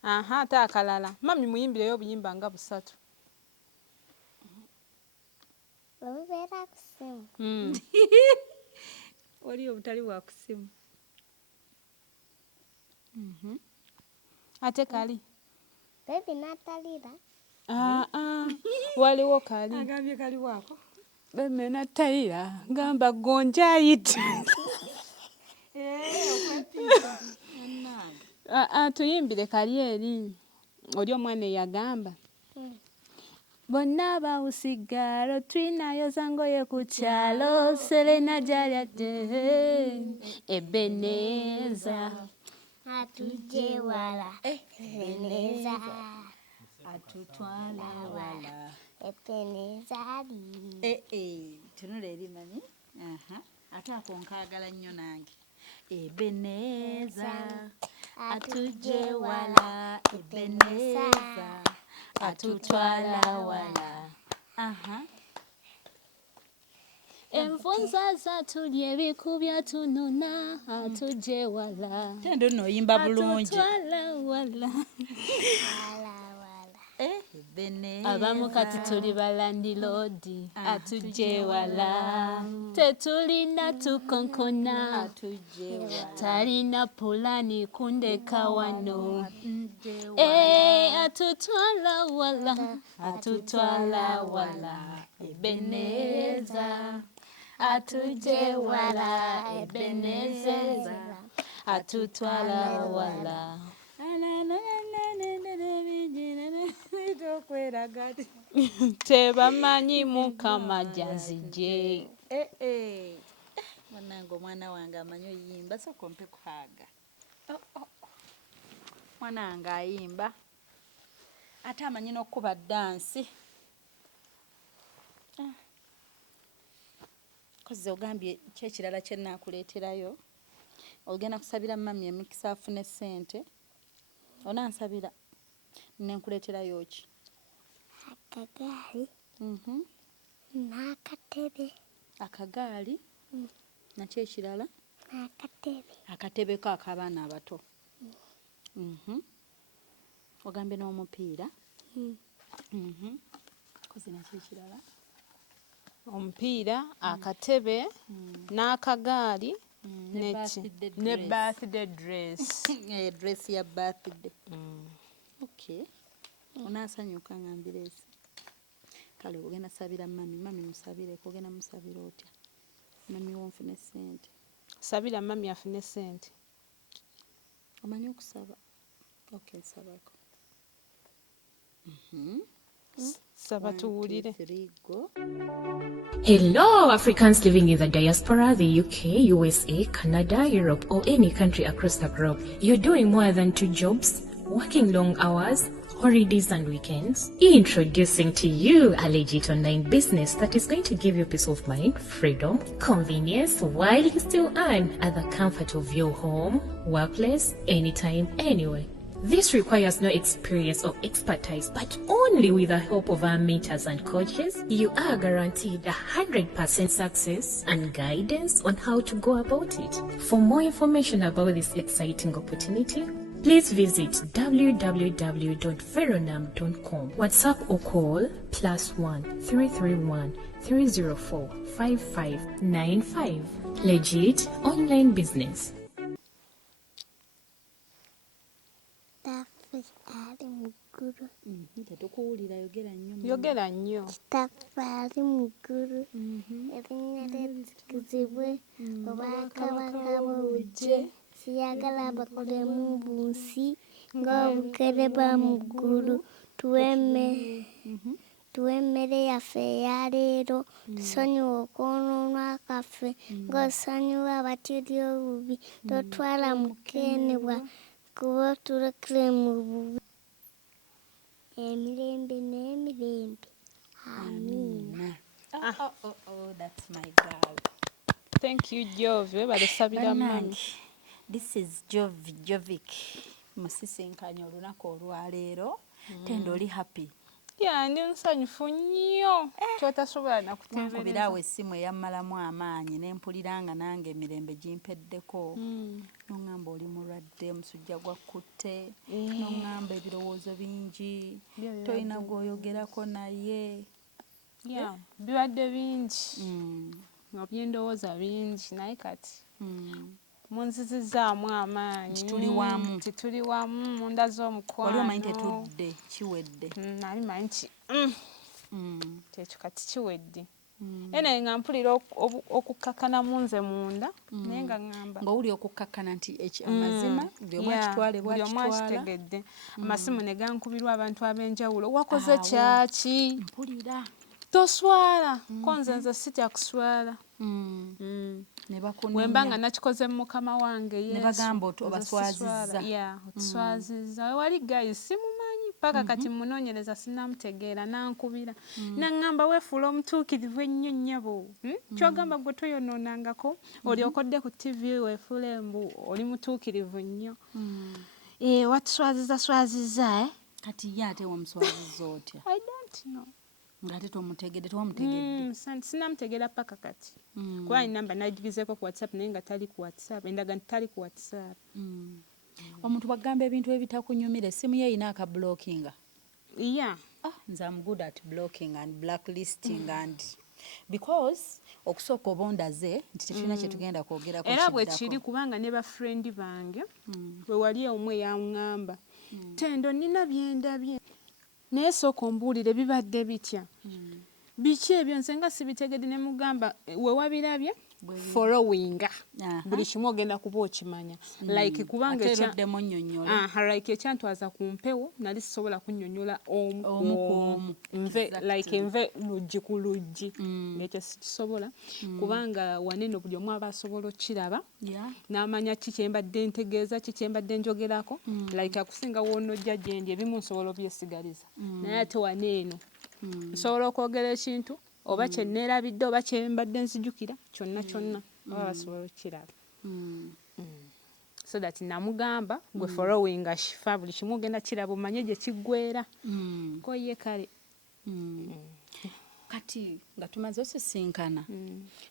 Ate akalala mami muyimbireyo obuyimba nga 3. obubeera ku ssimu Oli obutali bwa ku ssimu. ate kali bebi natalira waliwo kali Agambye kali wako. beme natalira gamba gonjayiti tuyimbire kali eri oli omwana eyagamba bonna bawusigalo twinayo zangoye ku kyalo Serena jalyadde Ebeneza atujje wala Ebeneza Atutwala wala. Ebeneza Tunula erimanyi. Ate ako nkaagala nnyo nange. Ebeneza atujje wala. Ebeneza atutwala wala. enfunza zatulya ebikubya tunona atujje wala Tendo nno oyimba bulungi. atutwala wala Ebeneza abamu kati tuli balandiroodi atujje wala tetulina tukonkona atujje wala. talina pulani kundeka wano atutwala wala atutwala wala Ebeneza atujje wala Ebeneza atutwala wala. Tebamanyi Mukama jazije. Mwanange omwana wange amanyi oyimba soko mpe kuhaaga. Mwana wange ayimba ate amanyi n'okuba dansi. Koze ogambye kyekirala kye naakuleeterayo. Ogenda kusabira mami emikisa afune ssente. Onansabira nenkuleeterayo ki? akagaali n'akatebe Akagaali nakyo ekirala n'akatebe akatebe ko ak'abaana abato. Ogambe n'omupiira. Koze nakyo ekirala omupiira akatebe n'akagaali ne birthday dress. Dress ya birthday. Okay. Onasanyuka ngambiresi. Kale ogenda sabira mami musabire ogenda musabira otya? Mami wonfune ssente. Sabira mami afune ssente. Omanyi okusaba? Okay, sabako. Saba tuwulire. 3 go. Hello, Africans living in the diaspora, the UK, USA, Canada, Europe, or any country across the globe. You're doing more than 2 jobs, working long hours, holidays and weekends. Introducing to you a legit online business that is going to give you peace of mind, freedom, convenience, while you still earn at the comfort of your home, workplace, anytime, anywhere. This requires no experience or expertise, but only with the help of our mentors and coaches, you are guaranteed 100% success and guidance on how to go about it. For more information about this exciting opportunity, please visit www.veronam.com. WhatsApp or call +1 331 304 5595. Legit online business. ali muggulu Tetukuwulira yogera nnyo. Yogera nnyo. kitaffe ali muggulu erinnya lye litukuzibwe obwakabaka bwe bujje siyagala bakolemu bunsi ng'obukereba mu ggulu tuwe emmere yaffe eya leero tusonyiwe okwonoonwa kaffe ng'osonyiwa abatuli obubi totwala mukeenebwa kuba otulekere mu bubi emirembe n'emirembe amiina. That's my girl. Thank you, Jovi. Balesabira mami. This is Jovic. Musisinkanya olunaku olwaleero. Tendo oli happy? Yeah, ndi nsanyufu nnyo. Kyotasobola na kutebereza. Nkubirawo essimu eyammalamu amaanyi ne mpulira nga nange emirembe gimpeddeko. N'oŋŋamba oli mulwadde, omusujja gwakutte. N'oŋŋamba ebirowoozo bingi. Tolina gw'oyogerako naye. Yeah, bibadde bingi. Nga byendowooza bingi naye kati. Munzizizaamu amaanyi. Tituli wamu munda z'omukwano. Wali omanyi tetudde kiwedde. Nali manyi kyekyo kati kiwedde. Naye nga mpulira okukkakana munze munda naye nga ŋŋamba. Ng'owuli okukkakana nti amazima buli omu akitwale bw'akitwala. Akitegedde. Amasimu ne gankubirwa abantu ab'enjawulo. Wakoze kyaki? Mpulira. Toswala. Ko nze sitya kuswala. Wemba nga nakikoze mu mukama wange Yesu. Ne bagamba obaswazizza. Otuswazizza. Wali guys simumanyi paka kati munoonyereza sinnamutegeera nankubira. Naŋŋamba weefuula omutuukirivu ennyo nnyabo. Kyogamba gwe toyonoonangako olyokodde ku TV weefuule mbu oli mutuukirivu nnyo. Watuswazizza. Kati ye ate wamuswazizza otya? I don't know. Ng'ate tewamutegedde. Sinnamutegeera paka kati. Kuba namba nagigizeeko ku WhatsApp naye nga tali ku WhatsApp. Endaga nti tali ku WhatsApp. Omuntu bw'agamba ebintu ebitakunyumira essimu ye erina akablockinga. Yeah. Nze I'm good at blocking and blacklisting and because okusooka obondaze nti tetulina kye tugenda kwogerako kiddako. Era bwe kiri kubanga ne bafrendi bange bwe wali omwe yaŋŋamba Tendo nina byendabye naye sooka ombuulire bibadde bitya. Biki ebyo nze nga sibitegedde ne mugamba we wabirabye followinga buli kimu ogenda kuba okimanya like kubanga like ekyantwaza ku mpewo nali sisobola kunnyonnyola omu nve luggi ku luggi ng'ekyo sikisobola kubanga waneno buli omu aba asobola okiraba n'amanya ki kye mbadde ntegeeza ki kye mbadde njogerako like akusinga woonojja gye ndi ebimu nsobola obyesigaliza naye ate waneeno nsobola okwogera ekintu oba kye neerabidde oba kye mbadde nzijukira kyonna oba basobola okukiraba. So that namugamba gwe followinga shifa buli kimu ogenda kiraba omanye gye kiggwera ko ye kale. Kati nga tumaze osisinkana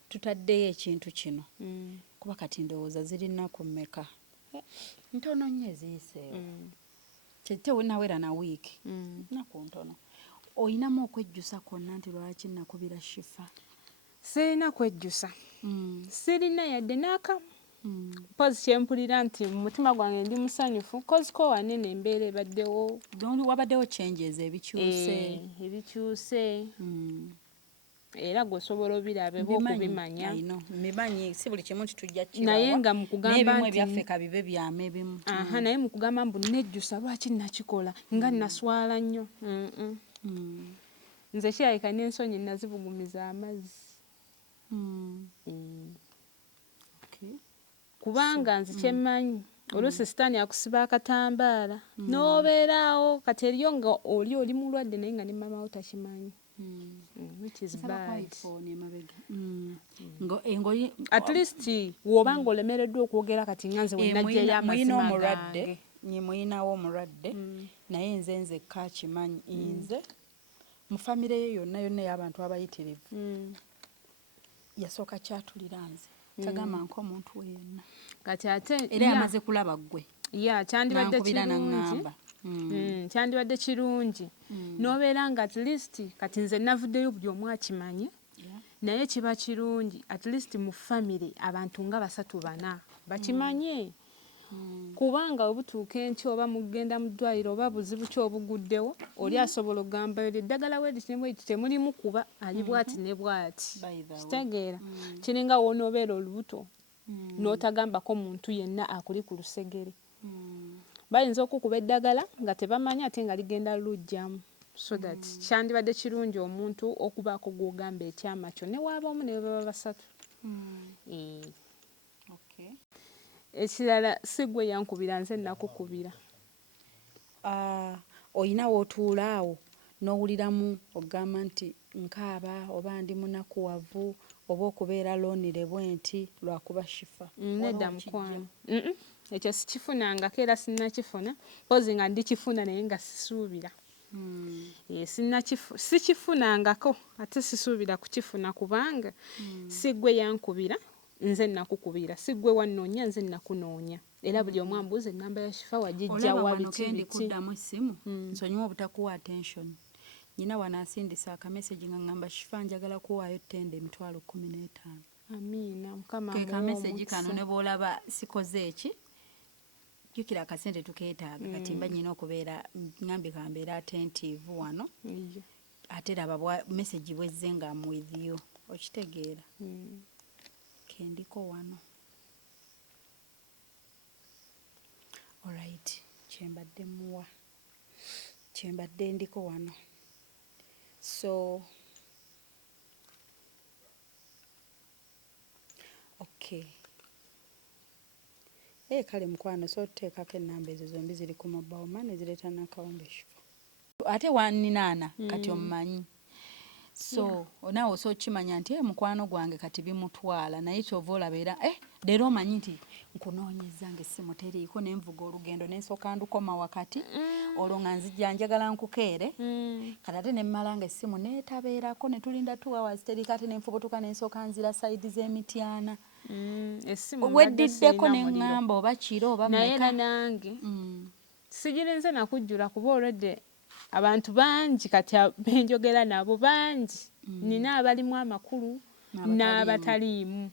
tutaddeyo ekintu kino kuba kati ndowooza zirina ku mmeka ntono nnyo eziyiseewo kyete nawera na wiiki naku ntono. Oyinamu okwejjusa kwonna nti lwaki nakubira shifa? Sirina kwejjusa. Sirina yadde n'akamu. Pozi kyempulira nti mu mutima gwange ndi musanyufu koziko wanene embeera ebaddewo. Wabaddewo changes ebikyuse. Era gweosobola obirabeho okubimanya. Mbimanyi si buli kimu titujja kirawa. Naye nga mu kugamba nti ebyaffe kabibe byame ebimu. Naye mu kugamba mbu nejjusa lwaki nakikola nga naswala nnyo. Nze kirabika n'ensonyi nazibugumiza amazzi. Kubanga nze kyemmanyi oluusi sitaani akusiba akatambaala n'obeeraawo kati eriyo nga oli mulwadde naye nga ne mamawo takimanyi. Which is bad. At least w'obanga olemereddwa okwogera kati nga nze wenajjayo amazima gange. Muyinawo omulwadde naye nze nzekka akimanyi nze mu famire ye yonna ey'abantu abayitirivu yasooka kyatulira nze tagamba nk'omuntu we yonna kati ate era yamaze kulaba ggwe kyandibadde kirungi kyandibadde kirungi n'obeera nga at least kati nze navuddeyo buli omu akimanye naye kiba kirungi at least mu famire abantu nga 3-4 bakimanye. Kubanga obutuuka enkya oba mugenda mu ddwaliro oba buzibu ki obuguddewo oli asobola okugamba eddagala weeritemweri temulimu kuba ali bwati ne bwati kitegeera kiringa wonoobeera olubuto n'otagambako muntu yenna akuli ku lusegere. Bayinza okukuba eddagala nga tebamanyi ate nga ligenda lujjamu. So that kyandibadde kirungi omuntu okubaako gw'ogamba ekyama kyo ne waaba omu ne baba basatu. Ekirala si gwe yankubira, nze nakukubira. Oyina w'otuula awo n'owuliramu ogamba nti nkaaba oba ndi munakuwavu oba okubeera lonire bwenti lwakuba shifa. Nedda mukwano. Ekyo sikifunangako era sinnakifuna. Mpozi nga ndikifuna naye nga sisuubira. Sikifunangako ate sisuubira kukifuna kubanga si gwe yankubira, nze nakukubira. Si gwe wannoonya, nze nakunoonya. Era buli omu ambuuza ennamba ya shifa wagijja wa biti biti. Kuddamu essimu nsonyiwa obutakuwa attention. Nyina wanaasindisa akameseji nga ngamba shifa njagala kuwaayo Tendo emitwalo 15. Amiina mukama ke kameseji kano ne bw'olaba sikoze eki jjukira akasente tukeetaaga kati mba nyina okubeera ngambye kambeera attentive wano ate laba meseji bwezze nga I'm with you okitegeera. Kendiko wano. Alright, kyembadde muwa kyembadde ndiko wano. So okay. Kale mukwano so tuteekako ennamba ezo zombi ziri ku mobile money zireeta n'akawumbi shifa. Ate 198 kati omumanyi. So naawe so kimanya nti mukwano gwange kati bimutwala naye kyova olabeera leero omanyi nti nkunoonyeza ng'essimu teriiko nenvuga olugendo nensooka ndukoma wakati olwo nga nzijja njagala nkukeere kati ate ne mmala ng'essimu neetabeerako ne tulinda 2 hours teriiko ate nenfubutuka nensooka nzira sayidi z'emityana. Weddiddeko ne ŋŋamba oba kiro oba naye era nange sigirinze nakujjula kuba olwedde abantu bangi kati benjogera nabo bangi. Nina abalimu amakulu n'abataliimu.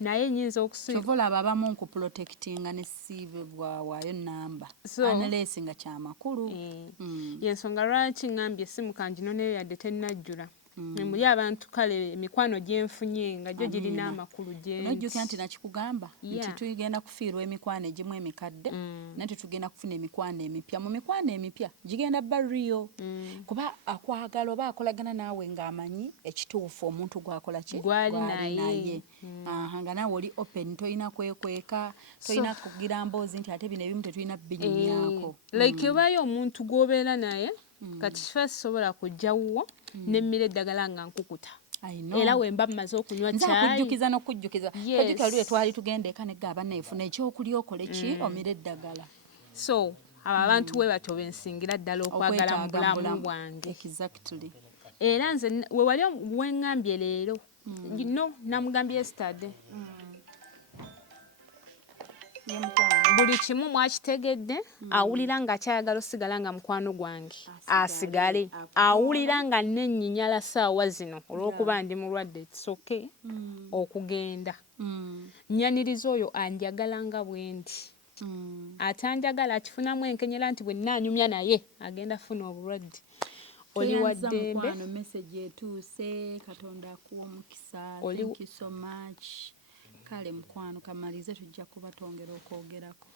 Naye nyinza okusiba kyovola abamu nkuprotectinga ne siive bwawaayo nnamba unless nga kyamakulu. Yensonga lwaki ngambye essimu kanjinoneyo yadde tennajjula. Muli abantu kale emikwano gyenfunye nga gyo girina amakulu gye. Nojjukira nti nakikugamba nti tugenda kufiirwa emikwano egimu emikadde naye tetugenda kufuna emikwano emipya. Mu mikwano emipya gigenda bba real kuba akwagala oba akolagana naawe ng'amanyi ekituufu omuntu gwakola ki gwali naye. Nga naawe oli open toyina kwekweka toyina kugira mboozi nti ate bino ebimu tetulina binyumyako. Like obayo omuntu gw'obeera naye kati kifa sisobola kujja wuwo nemmira eddagala nga nkukuta. Era wemba mmaze okunywa caayi. Nkujjukiza n'okujjukiza. Tojjukira luli twali tugenda eka ne gaba neefuna ekyokulya okole ki omira eddagala. So abo abantu we batyo bensingira ddala okwagala mu bulamu bwange. Exactly. Era nze we wali weŋŋambye leero namugambye yesterday. Buli kimu mwakitegedde awulira nga akyayagala osigala nga mukwano gwange asigale. Awulira nga nenyinyala ssaawa zino olw'okuba ndi mulwadde kisoke okugenda. Nyaniriza oyo anjagala nga bwendi. Atanjagala akifunamu enkenyera nti bwe nnaanyumya naye agenda funa obulwadde. Oli wa ddembe. Message etuuse Katonda akuwa omukisa. Thank you so much. Kale mukwano kamalize tujja kuba twongera okwogerako.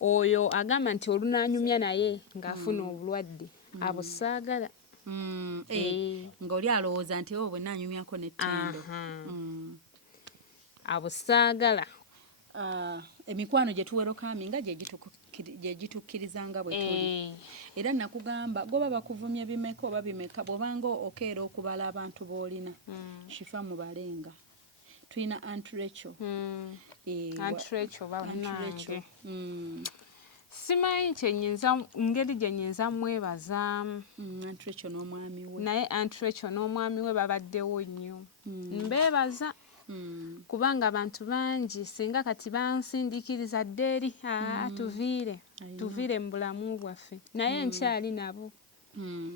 Oyo agamba nti olunaanyumya naye ng'afuna obulwadde abo saagala. Ng'oli alowooza nti bwe nnaanyumyako ne Tendo. Abo saagala. Emikwano gye tuwerokaminga gye gitukkiriza nga bwe tuli. Era nakugamba goba bakuvumye bimeka oba bimeka bw'obanga okeera okubala abantu b'olina shifa mu balenga. Tuyina Aunt Rachel. Aunt Rachel bannange. Simanyi ngeri gye nnyinza mwebazaamu. Aunt Rachel n'omwami we. Naye Aunt Rachel n'omwami we babaddewo nnyo. Mbeebaza. Kubanga abantu bangi singa kati bansindiikiriza ddeeri tuviire mu bulamu bwaffe naye nkyali nabo.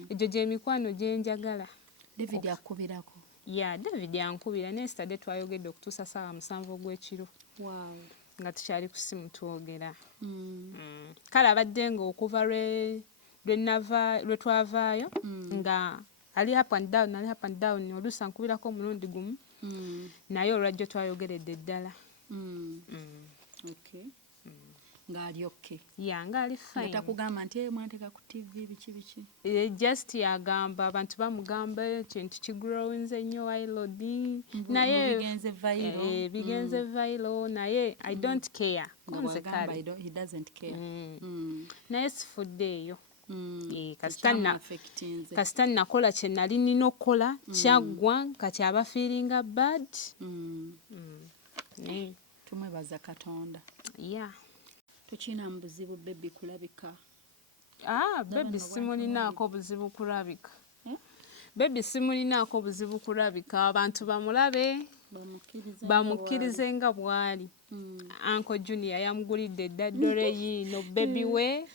Egyo gy'emikwano gye njagala. David akubirako. David ankubira ne yesterday twayogedde okutuusa ssaawa 7 ogw'ekiro. Nga tukyali ku ssimu twogera. Kale abadde nga okuva lwe twavaayo nga ali up and down oluusi ankubirako omulundi gumu naye olwajjo twayogeredde ddala ng'ali okke yanga ali fine takugamba nti mwanteeka ku tv biki just yagamba abantu bamugamba ekintu kigrowinze nnyo ilod naye bigenze viral naye I don't care konze kale he doesn't care naye sifudde eyo kasita nakola kye nali nina okukola kyaggwa kati aba feelinga bad tumwebaza Katonda tukina mu buzibu bebi kulabika bebi simulinaako buzibu kulabika bebi simulinaako buzibu kulabika abantu bamulabe bamukkirize nga bw'ali Uncle Junior yamugulidde eddaddole yiino bebi we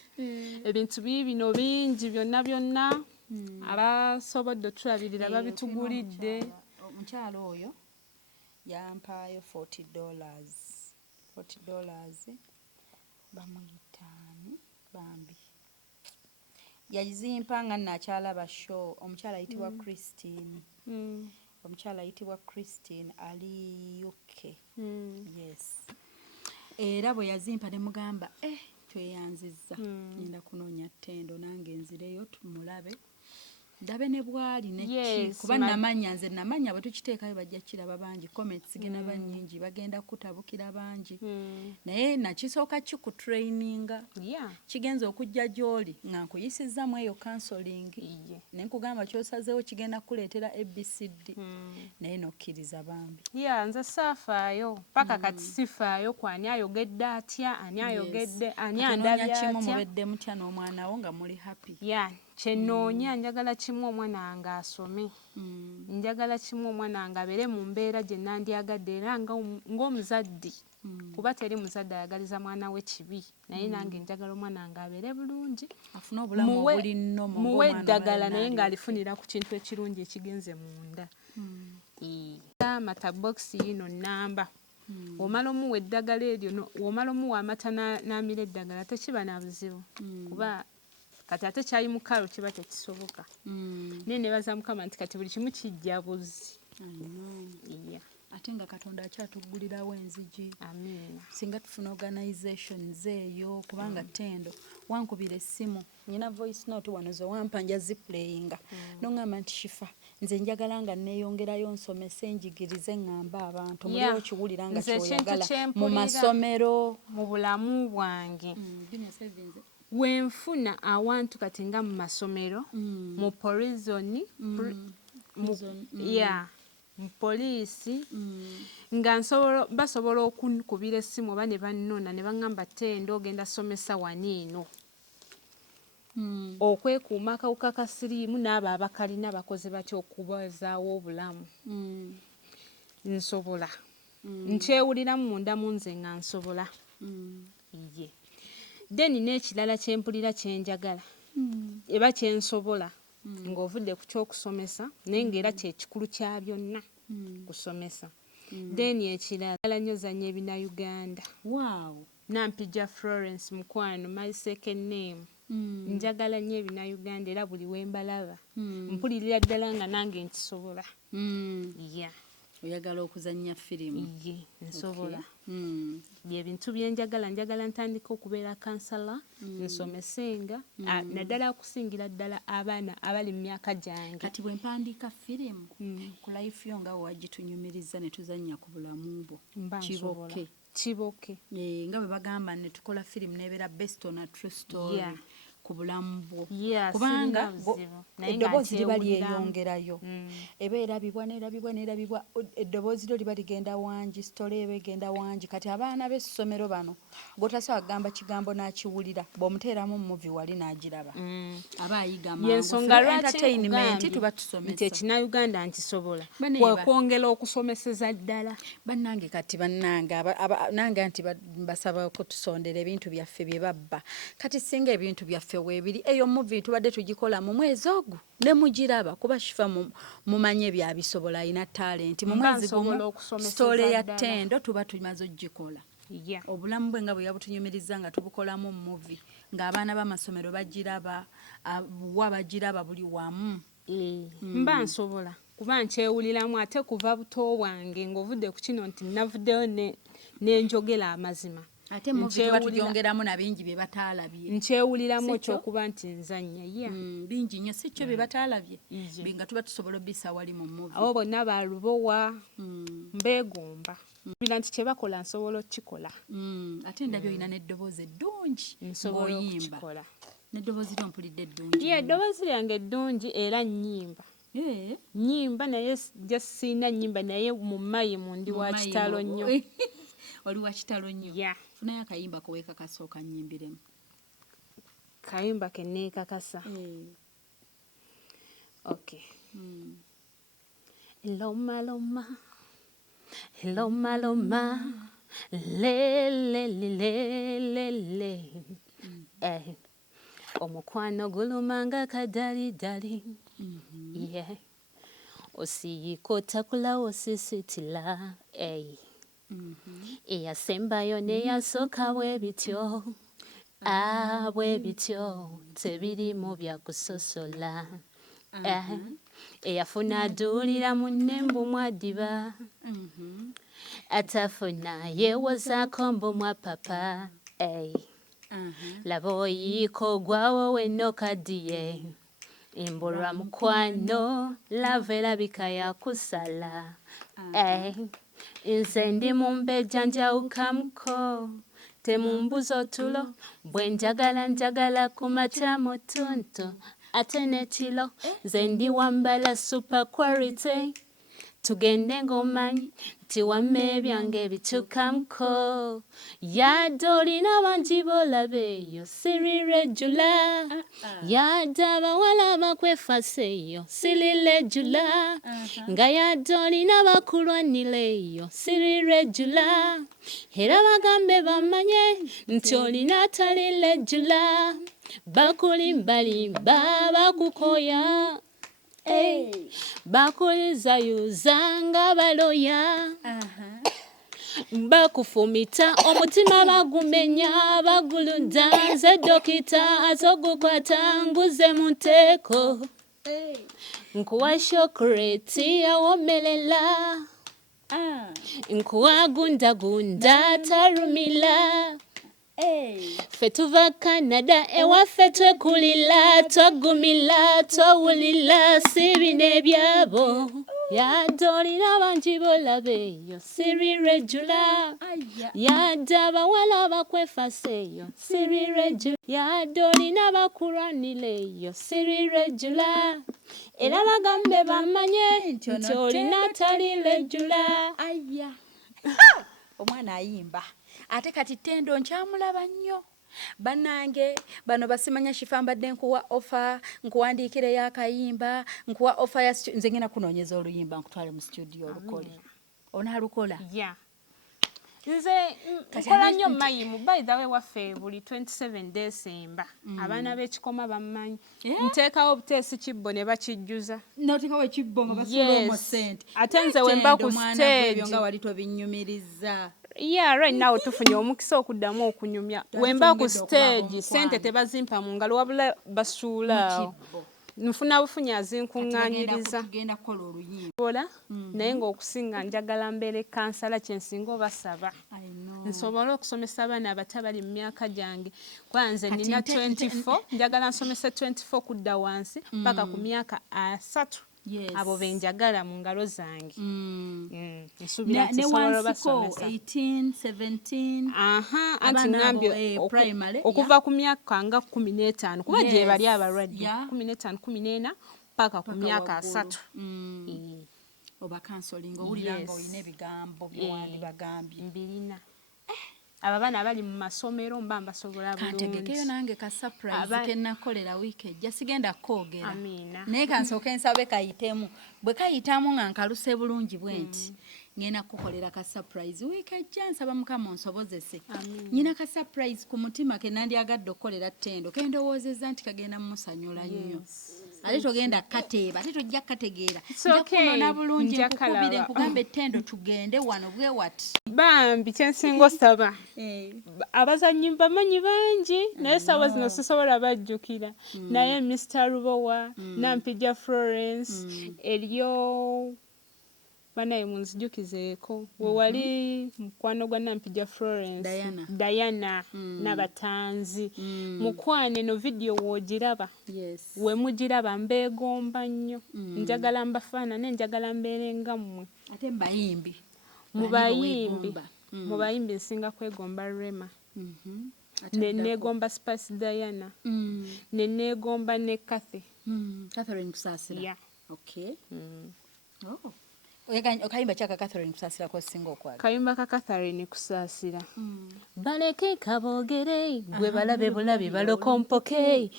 ebintu bino bingi byonna abasobodde otulabirira babitugulidde omukyala oyo yampaayo $40 bamuyitaani bambi yazimpa nga nakyalaba show omukyala ayitibwa Christine ali UK yes era bwe yazimpa ne mugamba tweyanzizza ngenda kunoonya Tendo nange nzireyo tumulabe ndabe ne bwali neki kuba namanya bwe tukiteekayo bajja kiraba bangi comments gena bannyingi bagenda kutabukira bangi naye nakisooka kikutraininga kigenza okujja gy'oli nga nkuyisizza mu eyo counseling ne nkugamba kyosazeewo kigenda kuleetera ABCD naye nokkiriza bambi nze saafaayo paka kati sifaayo ku ani ayogedde atya ani ayogedde ani andabye atya kimu mubedde mutya n'omwana wo nga muli happy kyenoonya njagala kimu omwana wange asome njagala kimu omwana wange abeere mu mbeera gye nandyagadde era ng'omuzadde kuba teri muzadde ayagaliza mwana we kibi naye nange njagala omwana wange abeere bulungi afune obulamu obuli nnomo muwe eddagala naye ng'alifunira ku kintu ekirungi ekigenze munda matabox yino namba omala omuwa eddagala eryo omala omuwa amata n'amira eddagala tekiba na buzibu kuba kati ate kyayi mukalo kiba tekisoboka naye nebaza Mukama nti kati buli kimu kijja buzi ate nga Katonda akyatuggulirawo enzigi amiina singa tufuna organizations eyo kubanga Tendo wankubira essimu nyina voice note wano zo wampanja ziplayinga nongamba nti Shifa nze njagala nga neeyongerayo nsomese njigirize ngamba abantu muli okiwulira nga kyoyagala mu masomero mu bulamu bwange wenfuna awantu kati nga mu masomero mu porizoni mu poliisi nga basobola okunkubira essimu oba ne bannona ne baŋŋamba Tendo ogenda somesa waniino okwekuuma akawuka ka Siliimu n'abo abakalina bakoze batya okubazaawo obulamu nsobola nkyewuliramu munda mu nze nga nsobola then n'ekirala kyempulira kyenjagala eba kyensobola ng'ovudde ku kyokusomesa naye ng'era kyekikulu kya byonna kusomesa then ekirala nnyo zanya ebina Uganda Nampija Florence mukwano my second name njagala nnyo ebina Uganda era buli wembalaba mpulirira ddala nga nange nkisobola oyagala okuzannya firimu nsobola byebintu byenjagala njagala ntandika okubeera kansala nsomesenga naddala okusingira ddala abaana abali mu myaka gyange kati bwe mpandiika firimu ku life yo nga wagitunyumiriza ne tuzannya ku bulamu bwo kiboke nga bwe bagamba ne tukola firimu nebeera based on a true story ku bulamu bwo kubanga eddoboozi liba lyeyongerayo eba erabibwa nerabibwa eddoboozi lyo liba ligenda wangi sitole eba egenda wangi kati abaana b'essomero bano gwotasobola kugamba kigambo n'akiwulira bw'omuteeramu muvi wali n'agiraba aba ayiga mangu tuba tusomesa nti ekina-Uganda nkisobola kwekwongera okusomeseza ddala bannange kati nange nti mbasaba okutusondera ebintu byaffe bye babba kati singa ebintu byaffe weebiri eyo muvi tubadde tugikola mu mwezi ogwo ne mugiraba kuba Shifa mumanye byabisobola ayina talenti mu mwezi gumu sitole ya Tendo tuba tumaze ogikola obulamu bwe nga bwe yabutunyumiriza nga tubukolamu muvi ng'abaana b'amasomero bagiraba wa bagiraba buli wamu mba nsobola kuba nkyewuliramu ate kuva buto bwange ng'ovudde ku kino nti navuddeyo n'enjogera amazima ate mu vitu batujongeramu na bingi bye bataalabye nkyewuliramu ekyokuba nti nzannya bingi nnyo si kyo bye bataalabye binga tuba tusobola obbisa wali mu muvi abo bonna balubowa mbeegomba bila nti kye bakola nsobola okukikola ate ndabyo olina n'eddoboozi eddungi nsobola okukikola n'eddoboozi lyo mpulidde eddungi eddoboozi lyange eddungi era nnyimba naye siina nnyimba naye mu mayimu ndi wa kitalo nnyo oli wa kitalo nnyo funayo akayimba koweekakasa okannyimbiremu kayimba ke neekakasa okay loma loma loma loma le le le le le omukwano gulumanga kadalidali osiyika otakulawo osisitila eyasembayo neyasooka bwe bityo bwe bityo tebirimu byakusosola eyafuna aduulira munne mbu mwadiba atafuna yeewozaako mbu mwapapa laba oyiika ogwawo wennokadiye embulwa mukwano lava erabika yakusala nze ndi mu mbejja njawukamuko temumbuza otulo bwe njagala ku mata mutuntu ate nekiro nze ndi wambala super quality tugende ng'omanyi nti wamma ebyange bitukamuko yadde olina bangi bolabeeyo sirirejjula yadde abawala bakwefaseeyo sirirejjula nga yadde olina bakulwanireeyo sirirejjula era bagambe bamanye nti olina atarirejjula bakulimbalimba bakukoya bakulizayuza nga baloya bakufumita omutima bagumenya bagulunda nze dokita azogukwata nguze mu nteeko nkuwa shokureti awomerera nkuwa gundagunda tarumila ffe tuva Canada ewaffe twekulira twagumira twawulira si bino ebyabo yadde olina bangi bolabeeyo sirirejjula yadde abawala bakwefaseeyo sirirejjula yadde olina bakulwanireeyo sirirejjula era bagambe bamanye nti olina talirejjula omwana ayimba ate kati Tendo nkyamulaba nnyo bannange bano basimanya shifa mbadde nkuwa ofa nkuwandiikire y'akayimba nkuwa ofa ya nze ngenda kunoonyeza oluyimba nkutwale mu studio olukole onaalukola nze nkola nnyo mayimu by the way waffe buli 27 December abaana b'ekikoma bammanyi nteekawo obuteesi kibbo ne bakijjuza noteekawo ekibbo nga basulamu ssente ate nze wemba ku stage nga wali tobinyumiriza right now tufunye omukisa okuddamu okunyumya wemba ku stage sente tebazimpa mu ngalo wabula basuulaawo nfuna bufunyi azinkuŋŋaanyiriza kola naye ng'okusinga njagala mbeere kansala kyensinga obasaba nsobole okusomesa abaana abato bali mu myaka gyange kuba nze nina 24 njagala nsomese 24 kudda wansi paka ku myaka 3 abo benjagala mu ngalo zange nsuubira nti sobola obasomesa 18 17 anti ngambye okuva ku myaka nga 15 kuba gye bali abalwadde 15 14 paka ku myaka 3 oba counseling owulira nga olina ebigambo byewandi bagambye mbirina abo abaana abali mu masomero mba mbasobola bulungi kantegekeyo nange ka surprise kenakolera wiiki ejja sigenda kwogera Amina. naye kansooke nsabe kayitemu bwe kayitamu nga nkaluse bulungi bwe nti ngenda kukolera ka surprise wiiki ejja nsaba mukama onsobozese nyina ka surprise ku mutima ke nandyagadde okukolera Tendo kendowoozezza nti kagenda mumusanyula nnyo ate togenda kateeba ate tojja kategeera nja kunona bulungi nkukubire nkugambe Tendo tugende wano bwe wati bambi kyensinga osaba abazanyi bamanyi bangi naye sawa zino sisobola bajjukira naye Mr. Rubowa Nampija Florence eriyo banaye munzijukizeeko wewali mukwano gwa Nampija Florence Diana n'abatanzi mukwane no video wogiraba we mugiraba mbeegomba nnyo njagala mbafaanane njagala mbeere nga mmwe ate mbayimbi mu bayimbi nsinga kwegomba Rema neneegomba Spice Diana neneegomba ne Catherine Kusasira yeah. Okay. Okayimba kyaka Catherine Kusasira ko singa okwaga kayimba ka Catherine Kusasira baleke kabogere gwe balabe bulabi balokompoke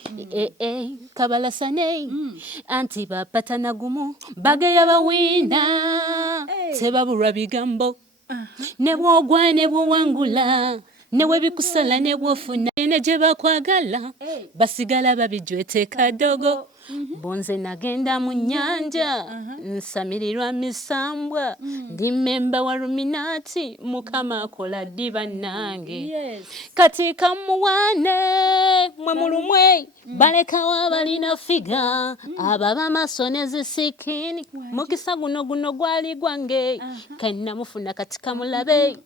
kabalasane anti bapatana gumu bageya bawina tebabulwa bigambo ne bwogwa ne bwangula ne webikusala ne bwofuna ne gye bakwagala basigala babijwete kadogo bonze nagenda mu nnyanja nsamirirwa misambwa ndi memba wa Ruminati mukama akola ddi bannange kati kamuwane mwe mulumwe balekawo abalina figa ababa maaso ne zisikini mukisa guno gwali gwange kanamufuna kati kamulabe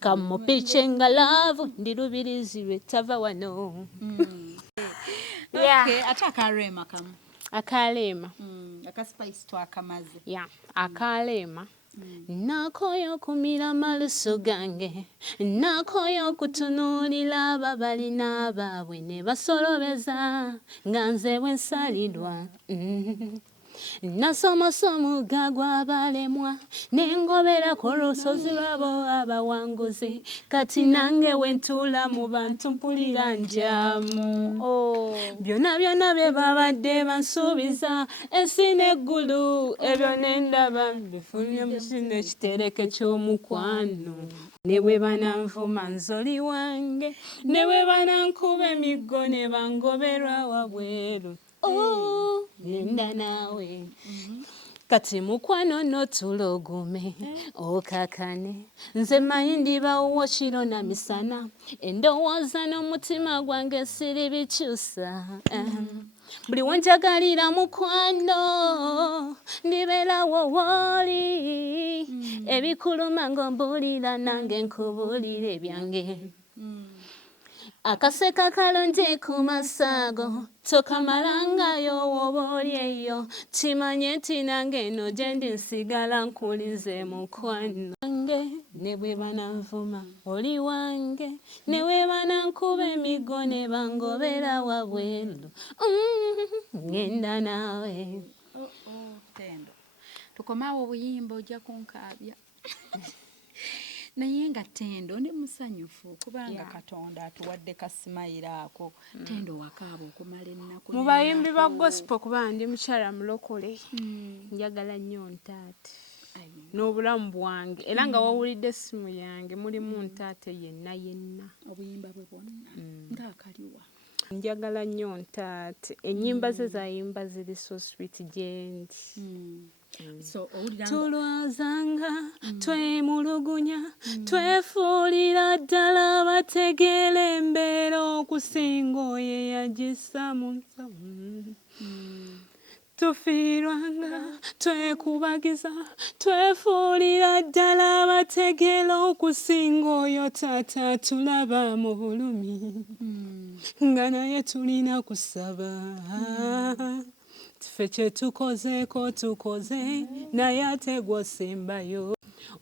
kamupiche nga laavu ndi lubirizi lwetava wano Okay, ataka Rema kam akalema aka Spice twakamaze akalema nakoyo kumira maluso gange nakoyo kutunulira ababalina abaabwe ne basolobeza nga nze bwe nsalirwa nasomosomo gagwa abalemwa nengobera ku lusozi lwabo abawanguzi kati nange wentula mu bantu mpulira njamu byonna byonna bye babadde bansuubiza ensi n'eggulu ebyo nendaba bifunye mu kino ekitereke ky'omukwano ne bwe bananvuma nzoli wange ne bwe banankuba emiggo ne bangoberwa wabweru nenda nawe kati mukwano notulogume okakane nze mayindi bawo kiro na misana endowooza n'omutima gwange siri bikyusa buli wenjagalira mukwano ndibeerawo wooli ebikuluma ng'ombuulira nange nkubuulira ebyange akaseka kalonje ku masaago tokamalangayo woba oli eyo kimanye nti nange eno gye ndi nsigala nkulize mukwano wange ne bwe bananvuma oli wange ne bwe banankuba emiggo ne bangobera wabweru ngenda naawe Tendo tukomaawo obuyimba ojja kunkaabya naye nga Tendo ndi musanyufu kubanga Katonda atuwadde kasimayira ako Tendo wakaaba okumala ennaku mu bayimbi ba gospel kuba ndi mukyala mulokole njagala nnyo ntaate n'obulamu bwange era nga wawulidde essimu yange mulimu ntaate yenna obuyimba bwe bwonna ng'akaliwa njagala nnyo ntaate ennyimba ze zayimba ziri so sweet gyendi tulwazanga twemulugunya twefuulira ddala bategeera embeera okusinga oyo yagissa mu nsamu tufiirwanga twekubagiza twefuulira ddala bategeera okusinga oyo taata tulaba mu bulumi nga naye tulina kusaba ffe kye tukozeeko tukoze naye ate gw'osembayo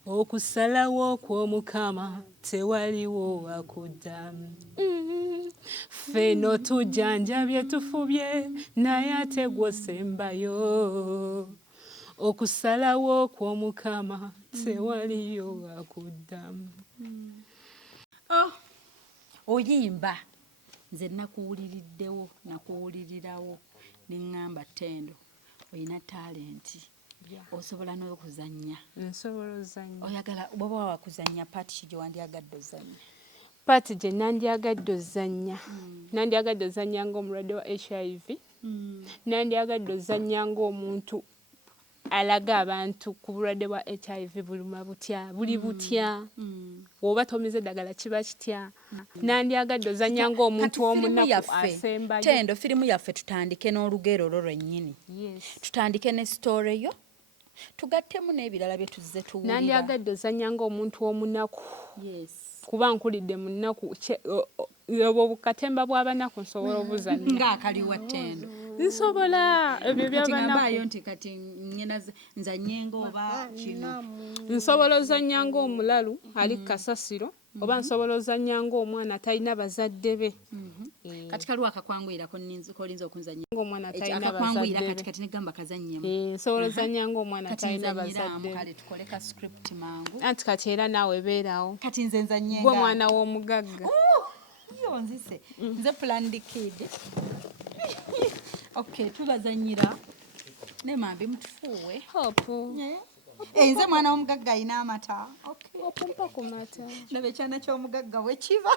okusalawo kw'omukama tewaliwo akuddamu ffe no tujjanjabye tufubye naye ate gw'osembayo okusalawo kw'omukama tewaliyo akuddamu oyimba nze nakuwuliriddewo nakuwulirirawo neŋŋamba Tendo olina talenti osobola n'okuzannya nsobola ozannya oyagala bw'oba wakuzannya paati ki gye wandyagadde ozannya paati gye nandyagadde ozannya nandyagadde ozannya ng'omulwadde wa HIV nandyagadde ozannya ng'omuntu alaga abantu ku bulwadde bwa HIV buli butya oba tomize eddagala kiba kitya nandyagadde ozannya ng'omuntu w'omunaku asembayo. Tendo firimu yaffe tutandike n'olugero lwo lwennyini, tutandike ne story yo tugattemu n'ebirala bye tuzze tuwulira. Nandyagadde ozannya ng'omuntu w'omunaku kuba nkulidde mu nnaku obwo bukatemba bw'abanaku nsobola obuzannya ng'akaliwa Tendo. Nsobola ebyo by'abanaku nti kati ngenda nzanye ng'oba kino nsobola ozannya ng'omulalu ali kasasiro oba nsobola ozannya ng'omwana talina bazadde be. Kati kaliwo akakwanguyira kolinza okunzanya ng'omwana talina akakwanguyira bazadde kati negamba kazannyemu. Nsobola ozannya ng'omwana talina bazadde. bazadde. Kale tukole ka script mangu. Anti kati era naawe beerawo. Kati nze nzanye gwe mwana w'omugagga. Yo nzise. Nze planned kid. Okay, tubazanyira ne mambi mutufuwe. Hope. Nze mwana w'omugagga ayina amata. Okay. Opumpa ku mata. Ndaba ekyana ky'omugagga we kiba.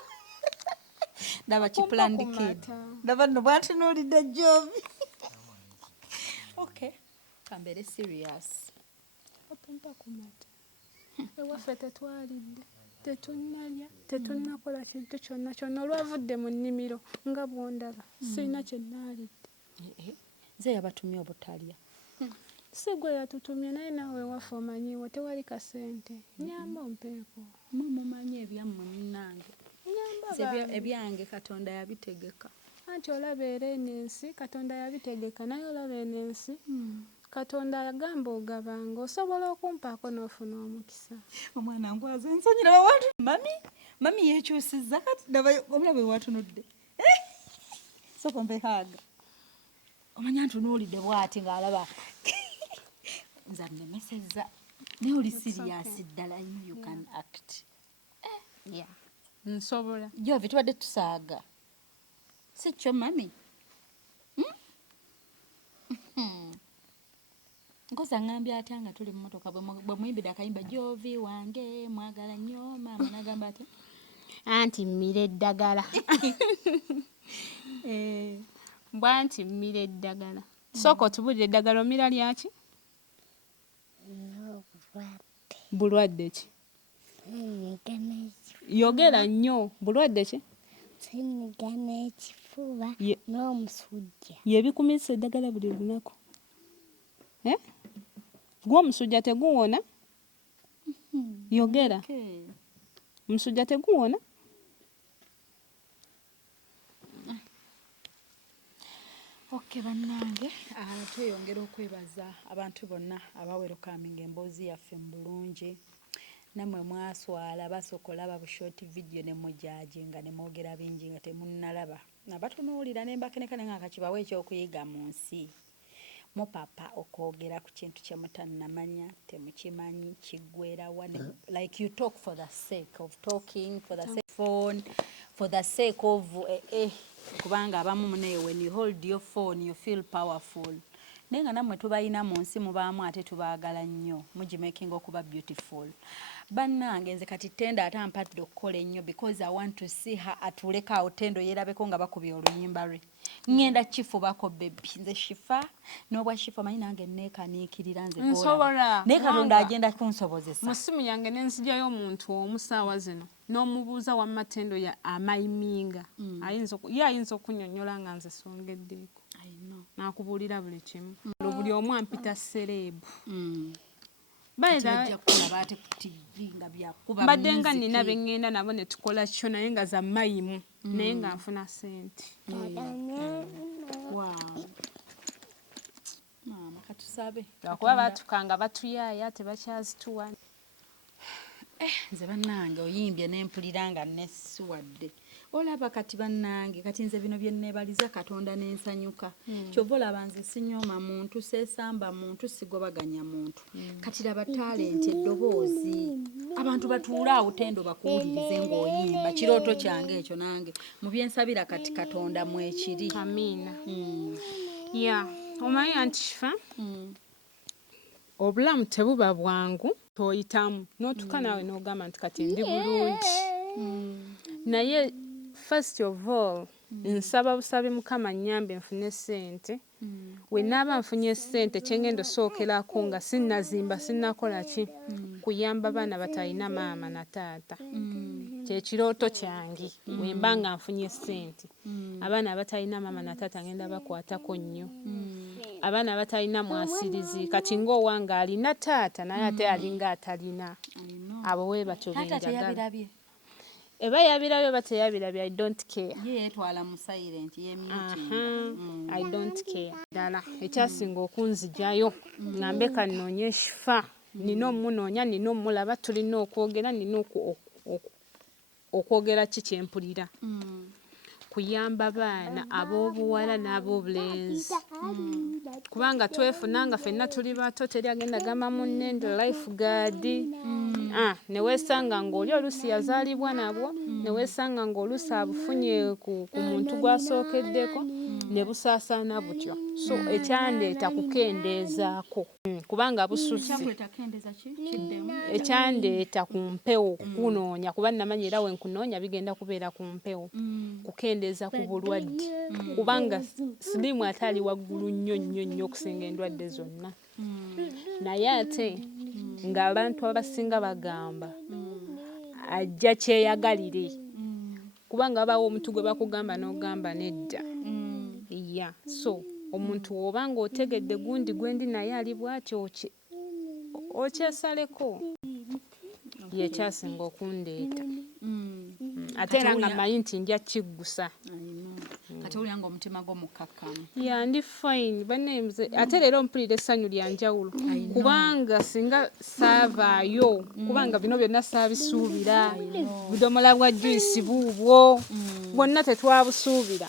Ndaba ki planned kid. Ndaba no bwatunuulidde Jovi. Okay. Kambere serious. Opumpa ku mata. Ewaffe tetwalidde. Tetunnalya, tetunnakola kintu kyonna kyonna olwavudde mu nnimiro nga bw'ondaba sirina kye nnaalidde. Nze yabatumye obutalya. Si gwe yatutumye naye naawe ewaffe omanyiiwo tewali kasente. Nyamba ompeeko. Mumanyi ebyammwe munnange. Nyamba ebyange Katonda yabitegeka. Anti olaba era eno ensi Katonda yabitegeka naye olaba eno ensi Katonda yagamba ogabanga osobola okumpaako n'ofuna omukisa. Omwana ngwaze nsonyira bawantu. Mami yekyusizza kati ndaba omulabe watunudde. Soko mpe haga. Omanya ntunuulidde bw'ati ng'alaba. Nze nnemesezza. Naye oli serious ddala you can act. Yeah. Nsobola. Jovi tubadde tusaaga. Si kyo mami. Nkosa ngambye atya nga tuli mu motoka bwe muyimbidde akayimba Jovi wange mwagala nnyo maama n'agamba ati anti mmira eddagala. Bwanti mmira eddagala. Sooka otubulire eddagala omira lyaki? Bulwadde ki? Yogera nnyo. Bulwadde ki? Ssenyiga n'ekifuba n'omusujja. Yebikumisa eddagala buli lunaku. Gw'omusujja teguwona? Yogera. Omusujja teguwona? Okay bannange, tweyongera okwebaza abantu bonna abawerukaminga emboozi yaffe mu bulungi. Nammwe mwaswala basokola babushort video ne mujajinga ne mwogera bingi nga temunnalaba. Nabatunuulira ne mbakeneka nga kakibawe ekyokuyiga mu nsi. Mupapa okwogera ku kintu kye mutannamanya temukimanyi kiggwera wane. Like you talk for the sake of talking, for the sake of phone, for the sake of kubanga abamu muneyo when you hold your phone you feel powerful. Nenga namwe tubayina mu nsi mubaamu ate tubaagala nnyo mugimakinga okuba beautiful. Bannange nze kati Tendo atampadde okukola ennyo because I want to see her atulekaawo Tendo yeerabeko nga bakubye oluyimba lwe. Ngenda kifubako baby nze shifa n'obwa shifa manyi nange neekaniikirira nze nsobola naye Katonda agenda kunsobozesa. Mu ssimu yange ne nzijayo omuntu omusaawa zino n'omubuuza wamma Tendo ya amayiminga ayinza okunnyonnyola nga nze songeddeeko. Nakubuulira buli kimu. Buli omu ampita sereebu. Mbadde nga nina be ŋŋenda nabo ne tukola kyo naye nga za mayimu naye nga nfuna ssente. Maama katusabe. Lwakuba baatukanga batuyaaya tebakyazituwa. Nze bannange oyimbye n'empulira nga nessuwadde. Olaba kati bannange kati nze bino bye neebaliza Katonda n'ensanyuka. Kyova olaba nze sinyooma muntu seesamba muntu sigobaganya muntu. Kati laba talenti eddoboozi. Abantu batuule awo Tendo bakuwulirize ng'oyimba. Kirooto kyange ekyo nange. Mu byensabira kati Katonda mwekiri. Amiina. Ya omanyi anti kifa obulamu tebuba bwangu toyitamu n'otuka naawe n'ogamba nti kati ndi bulungi. Naye first of all nsaba busabe Mukama nnyambe nfune ssente we naaba nfunye ssente kyengenda osookerako nga sinnazimba sinnakola ki kuyamba baana batalina maama na taata kyekirooto kyange we mba nga nfunye ssente abaana abatalina maama na taata ngenda bakwatako nnyo abaana abatalina mwasirizi kati ng'owange alina taata naye ate alinga atalina abo we batyo benjagala eba yabirabye bateyabirabye I don't care yetwala mu silent I don't care ddala ekyasinga okunzijayo ngambe kannoonye shifa nina omunoonya nina omulaba tulina okwogera nina okwogera ki kyempulira kuyamba baana ab'obuwala n'ab'obulenzi kubanga twefuna nga ffenna tuli bato teri agenda gamba munnendo life guard neweesanga ng'oli oluusi yazaalibwa nabwo neweesanga ng'oluusi abufunye ku muntu gw'asookeddeko ne busaasaana butyo so ekyandeeta kukendeezaako kubanga bususse ekyandeeta ku mpewo kunoonya kuba namanyi era wenkunoonya bigenda kubeera ku mpewo kukendeeza ku bulwadde kubanga Siliimu ate ali waggulu nnyo nnyo nnyo okusinga endwadde zonna naye ate ng'abantu abasinga bagamba ajja kyeyagalire kubanga abawo omuntu gwe bakugamba n'ogamba nedda ya so omuntu woba ng'otegedde gundi gwendi naye ali bw'atyo okyesaleko yekyasinga okundeeta ate era nga manyi nti nja kiggusa kati owulira nga omutima gwo mukkakkamu ndi fine banneemuze ate leero mpulira essanyu lya njawulo kubanga singa saavaayo kubanga bino byonna saabisuubira budomola bwa juice buubwo bwonna tetwabusuubira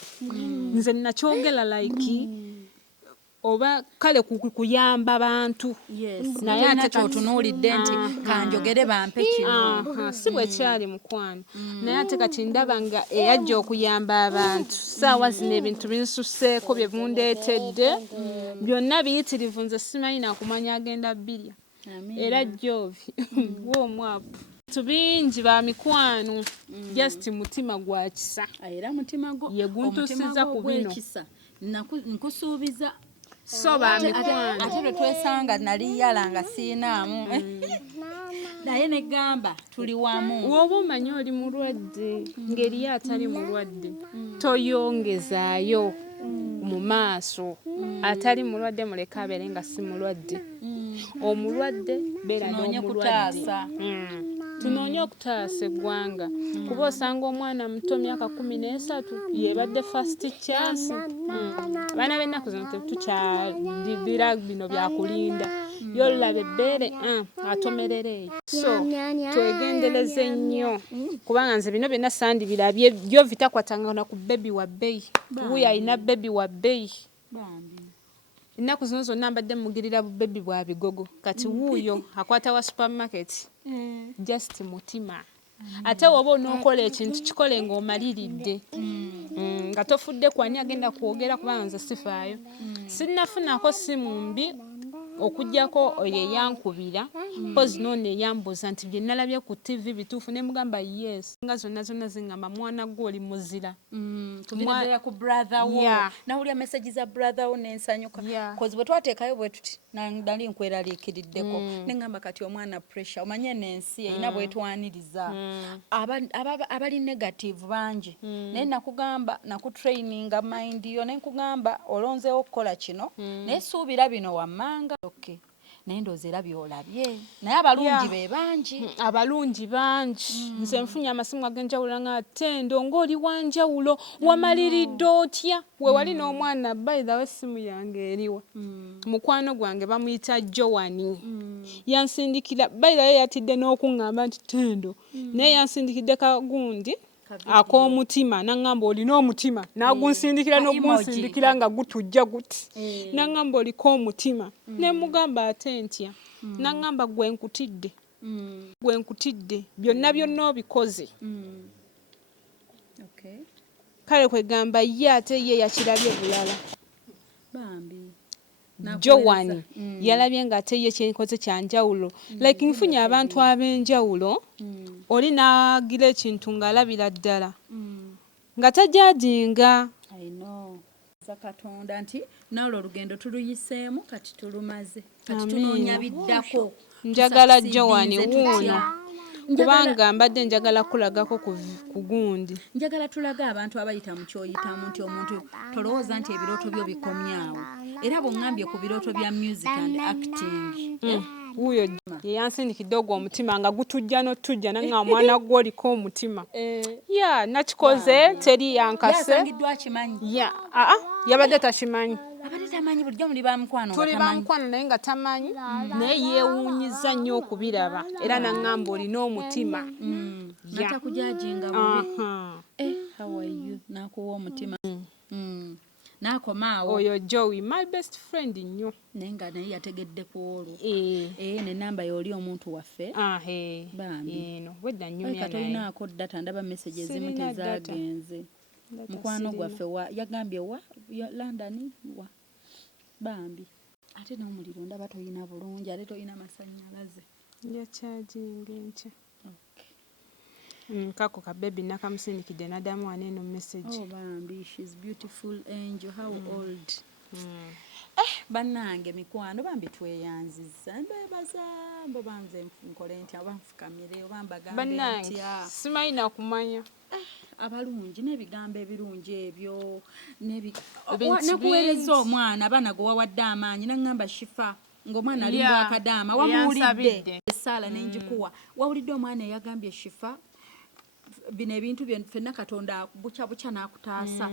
nze nakyogera like oba kale kuyamba bantu naye ate kyotunuulidde nti kanjogere bampe kino si bwe kyali mukwano naye ate kati ndaba nga eyajja okuyamba abantu saawa zino ebintu binsusseeko bye bundeetedde byonna biyitirivu nze simanyi nakumanya agenda bbirya era jovi woomwapu tubingi ba mikwano just mutima gwa kisa era mutima gwo ye guntusiza ku bino nkusuubiza so ba mikwano ate lwe twesanga nali yala nga siinaamu naye negamba tuli wamu woba omanyi oli mulwadde ng'eriyo atali mulwadde toyongezaayo mu maaso atali mulwadde muleka abeere nga si mulwadde omulwadde beera n'omulwadde tunoonye okutaasa eggwanga kuba osanga omwana muto myaka 13 yebadde first chance abaana b'ennaku zino tetukyalibira bino byakulinda yolulaba ebbeere atomerereeyo so twegendereze nnyo kubanga nze bino byonna sandibirabye byo vitakwatangana ku bebi wa bbeyi wuyo alina bebi wa bbeyi ennaku zino zonna mbadde mugirira bubebi bwa bigogo kati wuuyo akwata wa supermarket just mutima ate woba onookola ekintu kikole ng'omaliridde nga tofudde kwani agenda kwogera kubanga nze sifaayo sinnafunako simu mbi okujjako oyo eyankubira pozi noono eyambuuza nti bye nalabye ku TV bituufu ne mugamba yes nga zonna zingamba mwana gwe oli muzira tubireddera ku brother wo nawulya message za brother wo nensanyuka kozi bwe twateekayo bwe tuti nali nkweraliikiriddeko nengamba kati omwana pressure omanye n'ensi erina bwetwaniriza abali negative bangi naye nakugamba nakutraininga mind yo nenkugamba olonzeewo okukola kino naye suubira bino wammanga okay naye ndowooza era byolabye naye abalungi be bangi nze nfunye amasimu ag'enjawulo nga Tendo ng'oli wanjawulo wamaliridde otya we wali n'omwana by the way essimu yange eriwa mukwano gwange bamuyita Joani yansindikira by the way yatidde n'okuŋŋamba nti Tendo naye yansindikidde kagundi ak'omutima naŋŋamba olina omutima n'agunsindikira n'ogunsindikira nga gutujja guti naŋŋamba oliko omutima ne mugamba ate ntya naŋŋamba gwe nkutidde byonna obikoze kale kwegamba ye ate ye yakirabye bulala Joani yalabye nga ate ye kyenkoze kyanjawulo like nfunye abantu ab'enjawulo oli n'agira ekintu ng'alabira ddala nga tajajinga. I know. Katonda nti nalwo olugendo tuluyiseemu kati tulumaze kati tunoonya biddako. Njagala Joani wuuno kubanga mbadde njagala kulagako ku gundi. Njagala tulaga abantu abayita mu kyoyitamu nti omuntu tolowooza nti ebirooto byo bikomyawo era bw'oŋŋambye ku birooto bya music and acting. Wuuyo yansindikidde ogwo omutima nga gutujja n'otujja nanga omwana gwo oliko omutima. Nakikoze teri yankase. Yasangiddwa akimanyi. Yabadde takimanyi. Abadde tamanyi bulijjo muli bamukwano. Tuli bamukwano naye nga tamanyi. Naye yeewuunyiza nnyo okubiraba era naŋŋamba olina omutima. Natakujajinga bubi. How are you? Nakuwa omutima. Nakomaawo. Oyo Joey, my best friend nnyo. Naye nga naye yategedde ku olwo. Ne namba y'oli omuntu waffe. Bambi. Wedda nnyumya naye. Katolinaako data ndaba message ezimu tezaagenze. Mukwano gwaffe yagambye wa London wa bambi ate n'omuliro ndaba toyina bulungi ate toyina masannyalaze yakyajinga enkya. Kako ka baby nakamusindikidde nadamu waneeno message. Bambi she's beautiful angel how old. Bannange mikwano bambi tweyanziza mbebaza mbo banze nkole ntya banfukamire oba mbagambe ntya simanyi nakumanya. Abalungi n'ebigambo ebirungi ebyo nakuweereza omwana abaana gwe wawadde amaanyi naŋŋamba shifa ng'omwana ali bwakadaama wamuwulidde esaala n'enjikuwa wawulidde omwana eyagambye shifa bino ebintu bye ffenna Katonda bukya n'akutaasa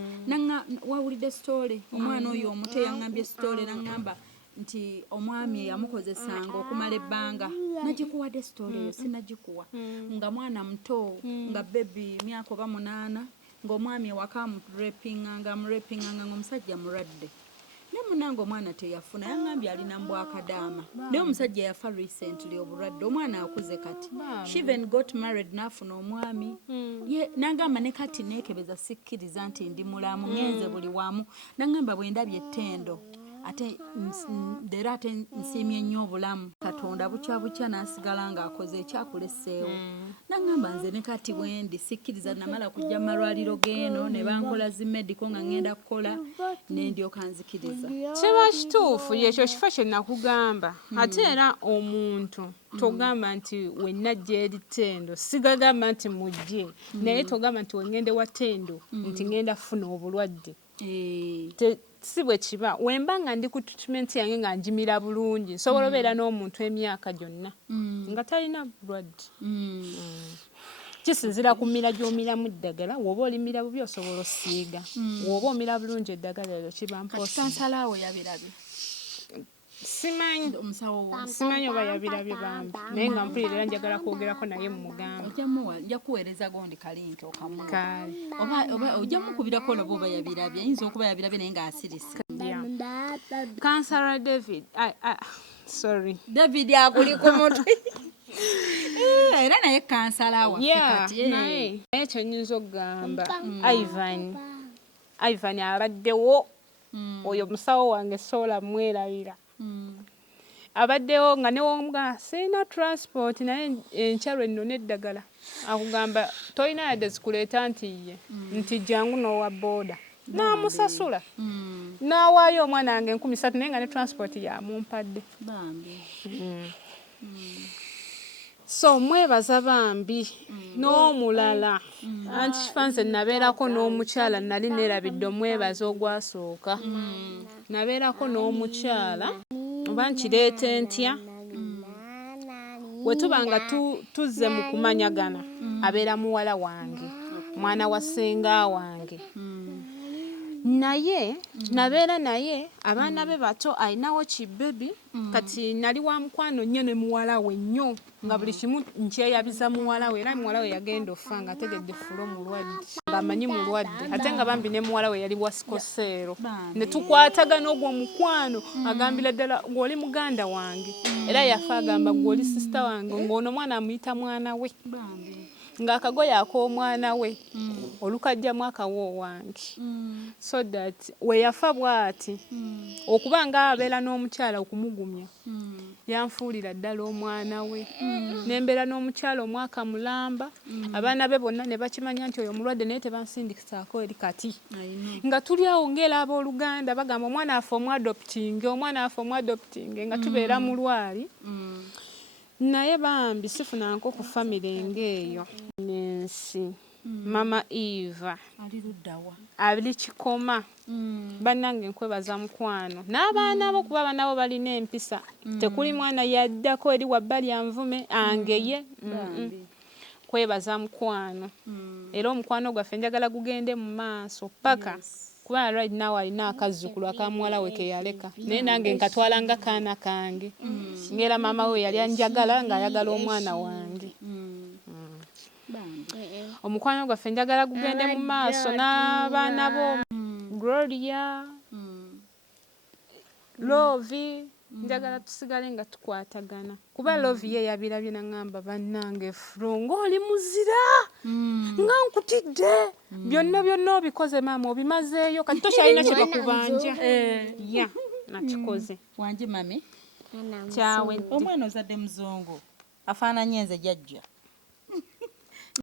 wawulidde story omwana oyo omuto yaŋŋambye story naŋŋamba nti omwami eyamukozesanga okumala ebbanga nagikuwadde story eyo sinagikuwa nga mwana muto nga bebi myaka oba 8 ng'omwami ewaka amurepinganga ng'omusajja mulwadde ne munange omwana teyafuna yaŋŋambye alina mbwakadaama naye omusajja yafa recently obulwadde omwana akuze kati she even got married n'afuna omwami nangamba ne kati neekebeza sikkiriza nti ndi mulamu ngenze buli wamu naŋŋamba bwe ndabye Tendo ate leero ate nsiimye nnyo obulamu Katonda bukya n'asigala ng'akoze ekyakuleseewo naŋŋamba nze ne kati bwendi sikkiriza namala kujja mu malwaliro g'eno ne bankola zimediko nga ŋŋenda kukola n'endyoka nzikiriza. Kiba kituufu yekyo kifo kye nakugamba ate era omuntu togamba nti wenna gye eri Tendo sigagamba nti mujje naye togamba nti wengende wa Tendo nti ngenda kufuna obulwadde. Si bwe kiba wemba nga ndi ku treatment yange nga njimira bulungi nsobola obeera n'omuntu emyaka gyonna nga talina bulwadde. Kisinzira ku mmira gy'omiramu eddagala woba olimira bubi osobola osiiga woba omira bulungi eddagala eryo kiba mposi. Kansalawo yabirabye simanyi oba yabirabye bambi naye nga mpulira era njagala kwogerako naye mu mugamba ojja kuweereza gondi kalinki okamuwa oba ojja mukubirako olaba oba yabirabye ayinza okuba yabirabye naye ng'asirise. Kansala David sorry David akuli ku mutwe era naye kansala waffe kati naye ekyo nnyinza okugamba Ivan abaddewo oyo musawo wange soola mwerabira abaddewo nga newomuga sirina transport naye enkyalo ennona eddagala akugamba tolina yadde zikuleeta nti jangu n'owa booda n'amusasula n'awaayo omwana wange 13 naye nga ne transport yamumpadde. So mwebaza bambi n'omulala anti kifanze nabeerako n'omukyala nali neerabidde omwebaza ogwasooka nabeerako n'omukyala oba nkireeta entya bwe tuba nga tuzze mu kumanyagana abeera muwala wange mwana wa ssenga wange naye nabeera naye abaana be bato alinawo kibebi kati nali wa mukwano nnyo ne muwala we nnyo nga buli kimu nkyeyabiza muwala we era muwala we yagenda offa nga ategedde fulo mulwadde ng'amanyi mulwadde ate nga bambi ne muwala we yali wasikoseero ne tukwatagana ogwo mukwano agambira ddala gw'oli muganda wange era yafa agamba gw'oli sisita wange ng'ono mwana amuyita mwana we ng'akagoye ak'omwana we olukajjamu akawo wange so that we yafa bw'ati okuba nga abeera n'omukyala okumugumya yanfuulira ddala omwana we nembeera n'omukyalo omwaka mulamba abaana be bonna ne bakimanya nti oyo mulwadde naye tebansindikisaako eri kati nga tuli awo ng'era abooluganda bagamba omwana afe omwadoptinge nga tubeera mu lwali naye bambi sifunanko ku famire ng'eyo n'ensi mama Eva ali Kikoma bannange nkwebaza mukwano n'abaana bo kuba abaana bo balina empisa tekuli mwana yaddako eri Byebamuvumye angeye kwebaza mukwano era omukwano gwaffe njagala gugende mu maaso paka kuba right now alina akazzukulu akamuwala we ke yaleka naye nange nkatwala nga kaana kange ngera maama we yali anjagala ng'ayagala omwana wange omukwano gwaffe njagala gugende mu maaso n'abaana bo Gloria Lovi njagala tusigale nga tukwatagana kuba Lovi ye yabirabye nangamba bannange Frongo oli muzira nga nkutidde byonna obikoze maama obimazeeyo kati tokyalina kye bakubanja ya nakikoze wangi mami kyawe omwana ozadde muzungu afaananye nze jjajja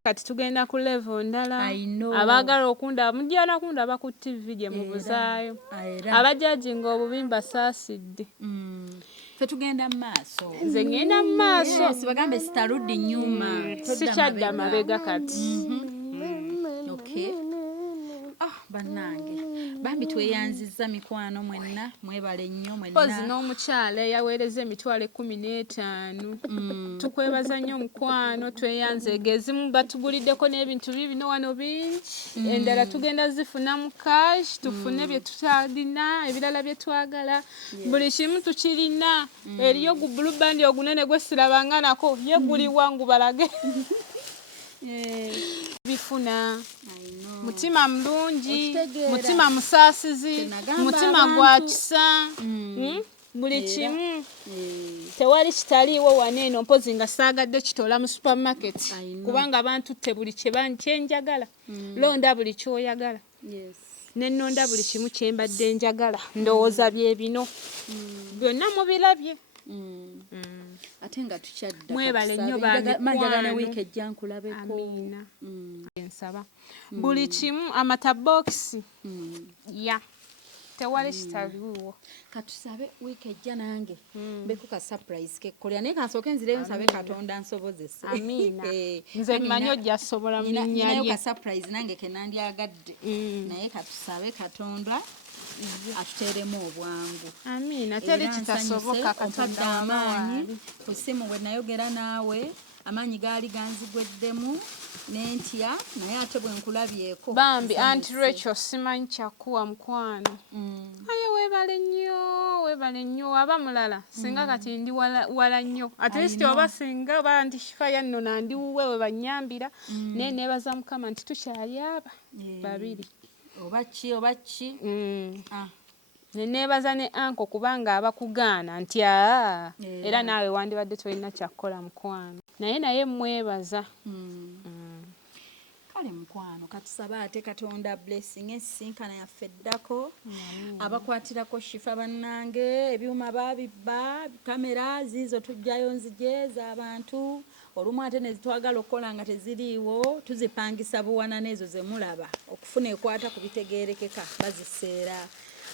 kati tugenda ku level ndala abaagala okundaba mujjana kundaba ku TV gye mubuzaayo abajaji ng'obubimba saasidde tetugenda mu maaso nze ngenda mu maaso sibagambe sitarudde nyuma sikyadda mabega kati bannange bambi tweyanzizza mikwano mwenna mwebale nnyo pozi n'omukyala eyaweereza emitwalo 15 tukwebaza nnyo mukwano tweyanze egezimu batuguliddeko n'ebintu bino wano bingi endala tugenda zifuna mu cash tufune bye tutalina ebirala bye twagala buli kimu tukirina eriyo gu blue band ogunene gwe sirabanga nako ye guli wangu balage bifuna mutima mulungi mutima musaasizi mutima gwa kisa buli kimu tewali kitaliiwo waneeno mpozi nga saagadde kitoola mu supermarket kubanga abantu te buli kyenjagala londa buli kyoyagala nennonda buli kimu kyembadde njagala ndowooza bye bino byonna mubirabye ate nga tukyadda mwebale nnyo manjagala ne wiiki ejja nkulabeko ensaba buli kimu amatabokisi ya tewali kitaliiwo katusabe wiiki ejja nange mbeku ka surprise kekkolera naye kansooke nzireyo nsabe Katonda nsobozese amiina nze mmanyi ojja sobola mu linnya lye ka surprise nange kenandyagadde naye katusabe Katonda atuteeremu obwangu amiina teri kitasoboka Katonda amaanyi ku ssimu bwe nayogera naawe amaanyi gaali ganzigweddemu n'entya naye ate bwe nkulabyeko bambi anti Rachel simanyi kyakuwa mukwano aye weebale nnyo aba mulala singa kati ndi wala nnyo at least oba singa banti shifaya nno nandiwuwe we banyambira naye neebaza Mukama nti tukyali aba babiri oba ki neneebaza ne anko kubanga abakugaana nti era naawe wandibadde tolina kyakkola mukwano naye mwebaza kale mukwano katusaba ate Katonda blessing esinkana yaffe eddako abakwatirako shifa bannange ebyuma babibba kamera ziizo tujjayo nzije z'abantu olumu ate nezitwagala okukola nga teziriiwo tuzipangisa buwana n'ezo zemulaba okufuna ekwata ku bitegeerekeka baziseera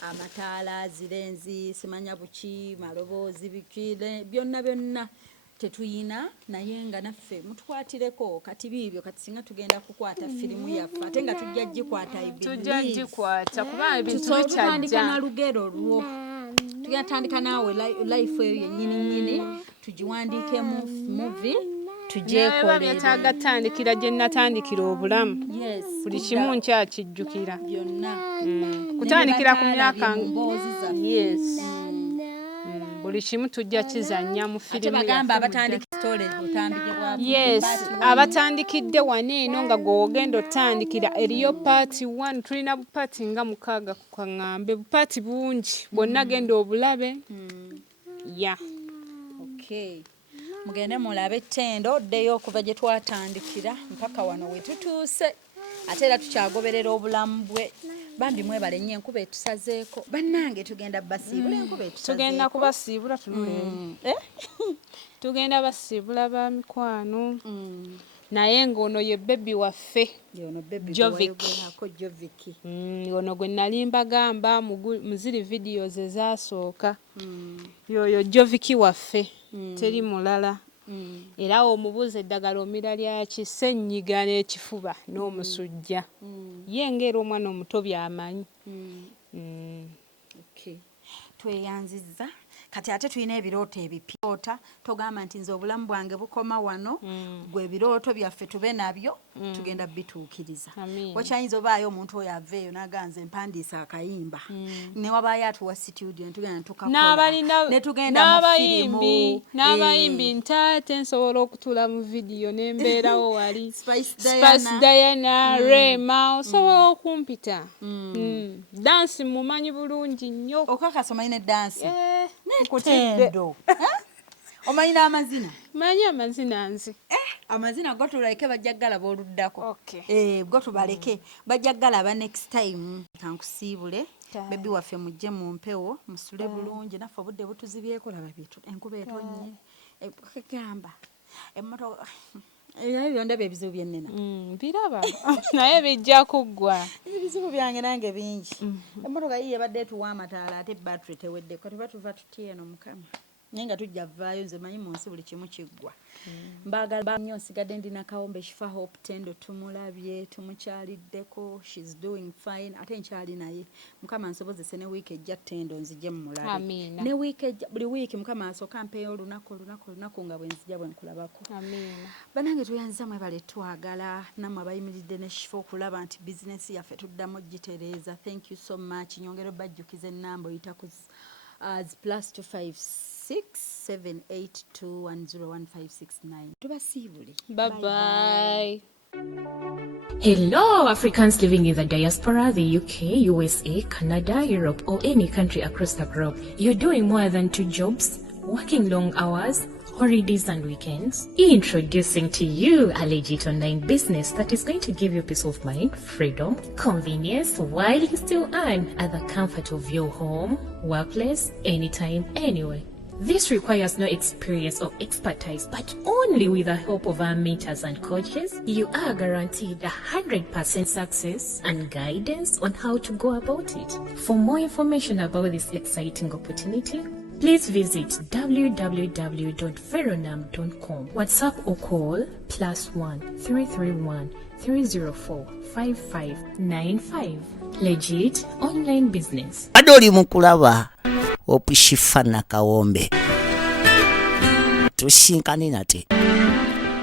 amataala zirenzi simanya buki maloboozi bikire byonna tetuyina naye nga naffe mutukwatireko kati biibyo kati singa tugenda kukwata firimu yaffe ate nga tujja gikwata tujja gikwata kuba ebintu bikyajja na lugero lwo tugenda tandika naawe life eyo yennyini tugiwandiike mu movie tujekolebyetaaga tandikira gye natandikira obulamu buli kimu nkyakijjukira byonna kutandikira ku myaka buli kimu tujja kizannya mu firimu abatandikidde waneeno nga gwogenda otandikira eriyo paati 1 tulina bupaati nga 6 kukaŋŋambe bupaati bungi bwonna genda obulabe mugende mulabe Tendo oddeyo okuva gye twatandikira mpaka wano we tutuuse ate era tukyagoberera obulamu bwe bambi mwebale nnyo enkuba etusazeeko bannange tugenda basiibula enkuba etusazeeko tugenda kubasiibula tunule tugenda basiibula ba mikwano naye ng'ono ye bebi waffe Jovic ono gwe nali mbagamba muziri videos ezasooka yoyo Jovic waffe teri mulala era omubuuza eddagala omira lyaki ssenyiga n'ekifuba n'omusujja ye ng'era omwana omuto by'amanyi. Tweyanzizza kati ate tulina ebirooto ebipya togamba nti nze obulamu bwange bukoma wano gwe ebirooto byaffe tube nabyo tugenda bituukiriza. Wakyayinza obaayo omuntu oyo aveeyo n'aganze mpandiisa akayimba ne wabaayo atuwa studio netugenda tukakola netugenda mu firimu n'abayimbi ntaate nsobola okutuula mu vidiyo nembeerawo wali Spice Diana Rema osobola okumpita dansi mumanyi bulungi nnyo okakasa omanyi dansi Tendo. Omanyi n'amazina? Manyi amazina nzi. Amazina go tulaleke bajja galaba oluddako. Go tubaleke bajja galaba next time. Kankusiibule bebi waffe mujje mu mpewo musule bulungi naffe obudde butuzibyeko laba byetu enkuba etonnye ekugamba emmotoka byonna ebizibu byennena biraba naye bijja kuggwa ebizibu byange nange bingi emmotoka yiye badde tuwa amataala ate battery teweddeko tuba tuva tutya eno mukama naye nga tujja vaayo nze manyi mu nsi buli kimu kiggwa mbaagala nnyo nsigadde ndina kawombe kifa Hope Tendo tumulabye tumukyaliddeko she's doing fine ate nkyali naye mukama nsobozese ne wiiki ejja Tendo nzije mumulabe ne wiiki ejja buli wiiki mukama asooka mpeeyo olunaku nga bwe nzija bwe nkulabako banange tuyanziza mwebale twagala nammwe abayimiridde ne kifa okulaba nti bizinesi yaffe tuddamu gitereeza thank you so much nyongera bajjukiza ennamba oyita ku as +25678210159 tubasiibule bye bye. Hello, Africans living in the diaspora, the UK, USA, Canada, Europe, or any country across the globe. You're doing more than 2 jobs, working long hours, holidays and weekends. Introducing to you a legit online business that is going to give you peace of mind, freedom, convenience, while you still earn at the comfort of your home, workplace, anytime, anywhere. This requires no experience or expertise, but only with the help of our mentors and coaches, you are guaranteed 100% success and guidance on how to go about it. For more information about this exciting opportunity, please visit www.veronam.com. WhatsApp or call +1 331 304 5595. Legit online business. Adoli mukulaba opishifana kawombe tusinkane nate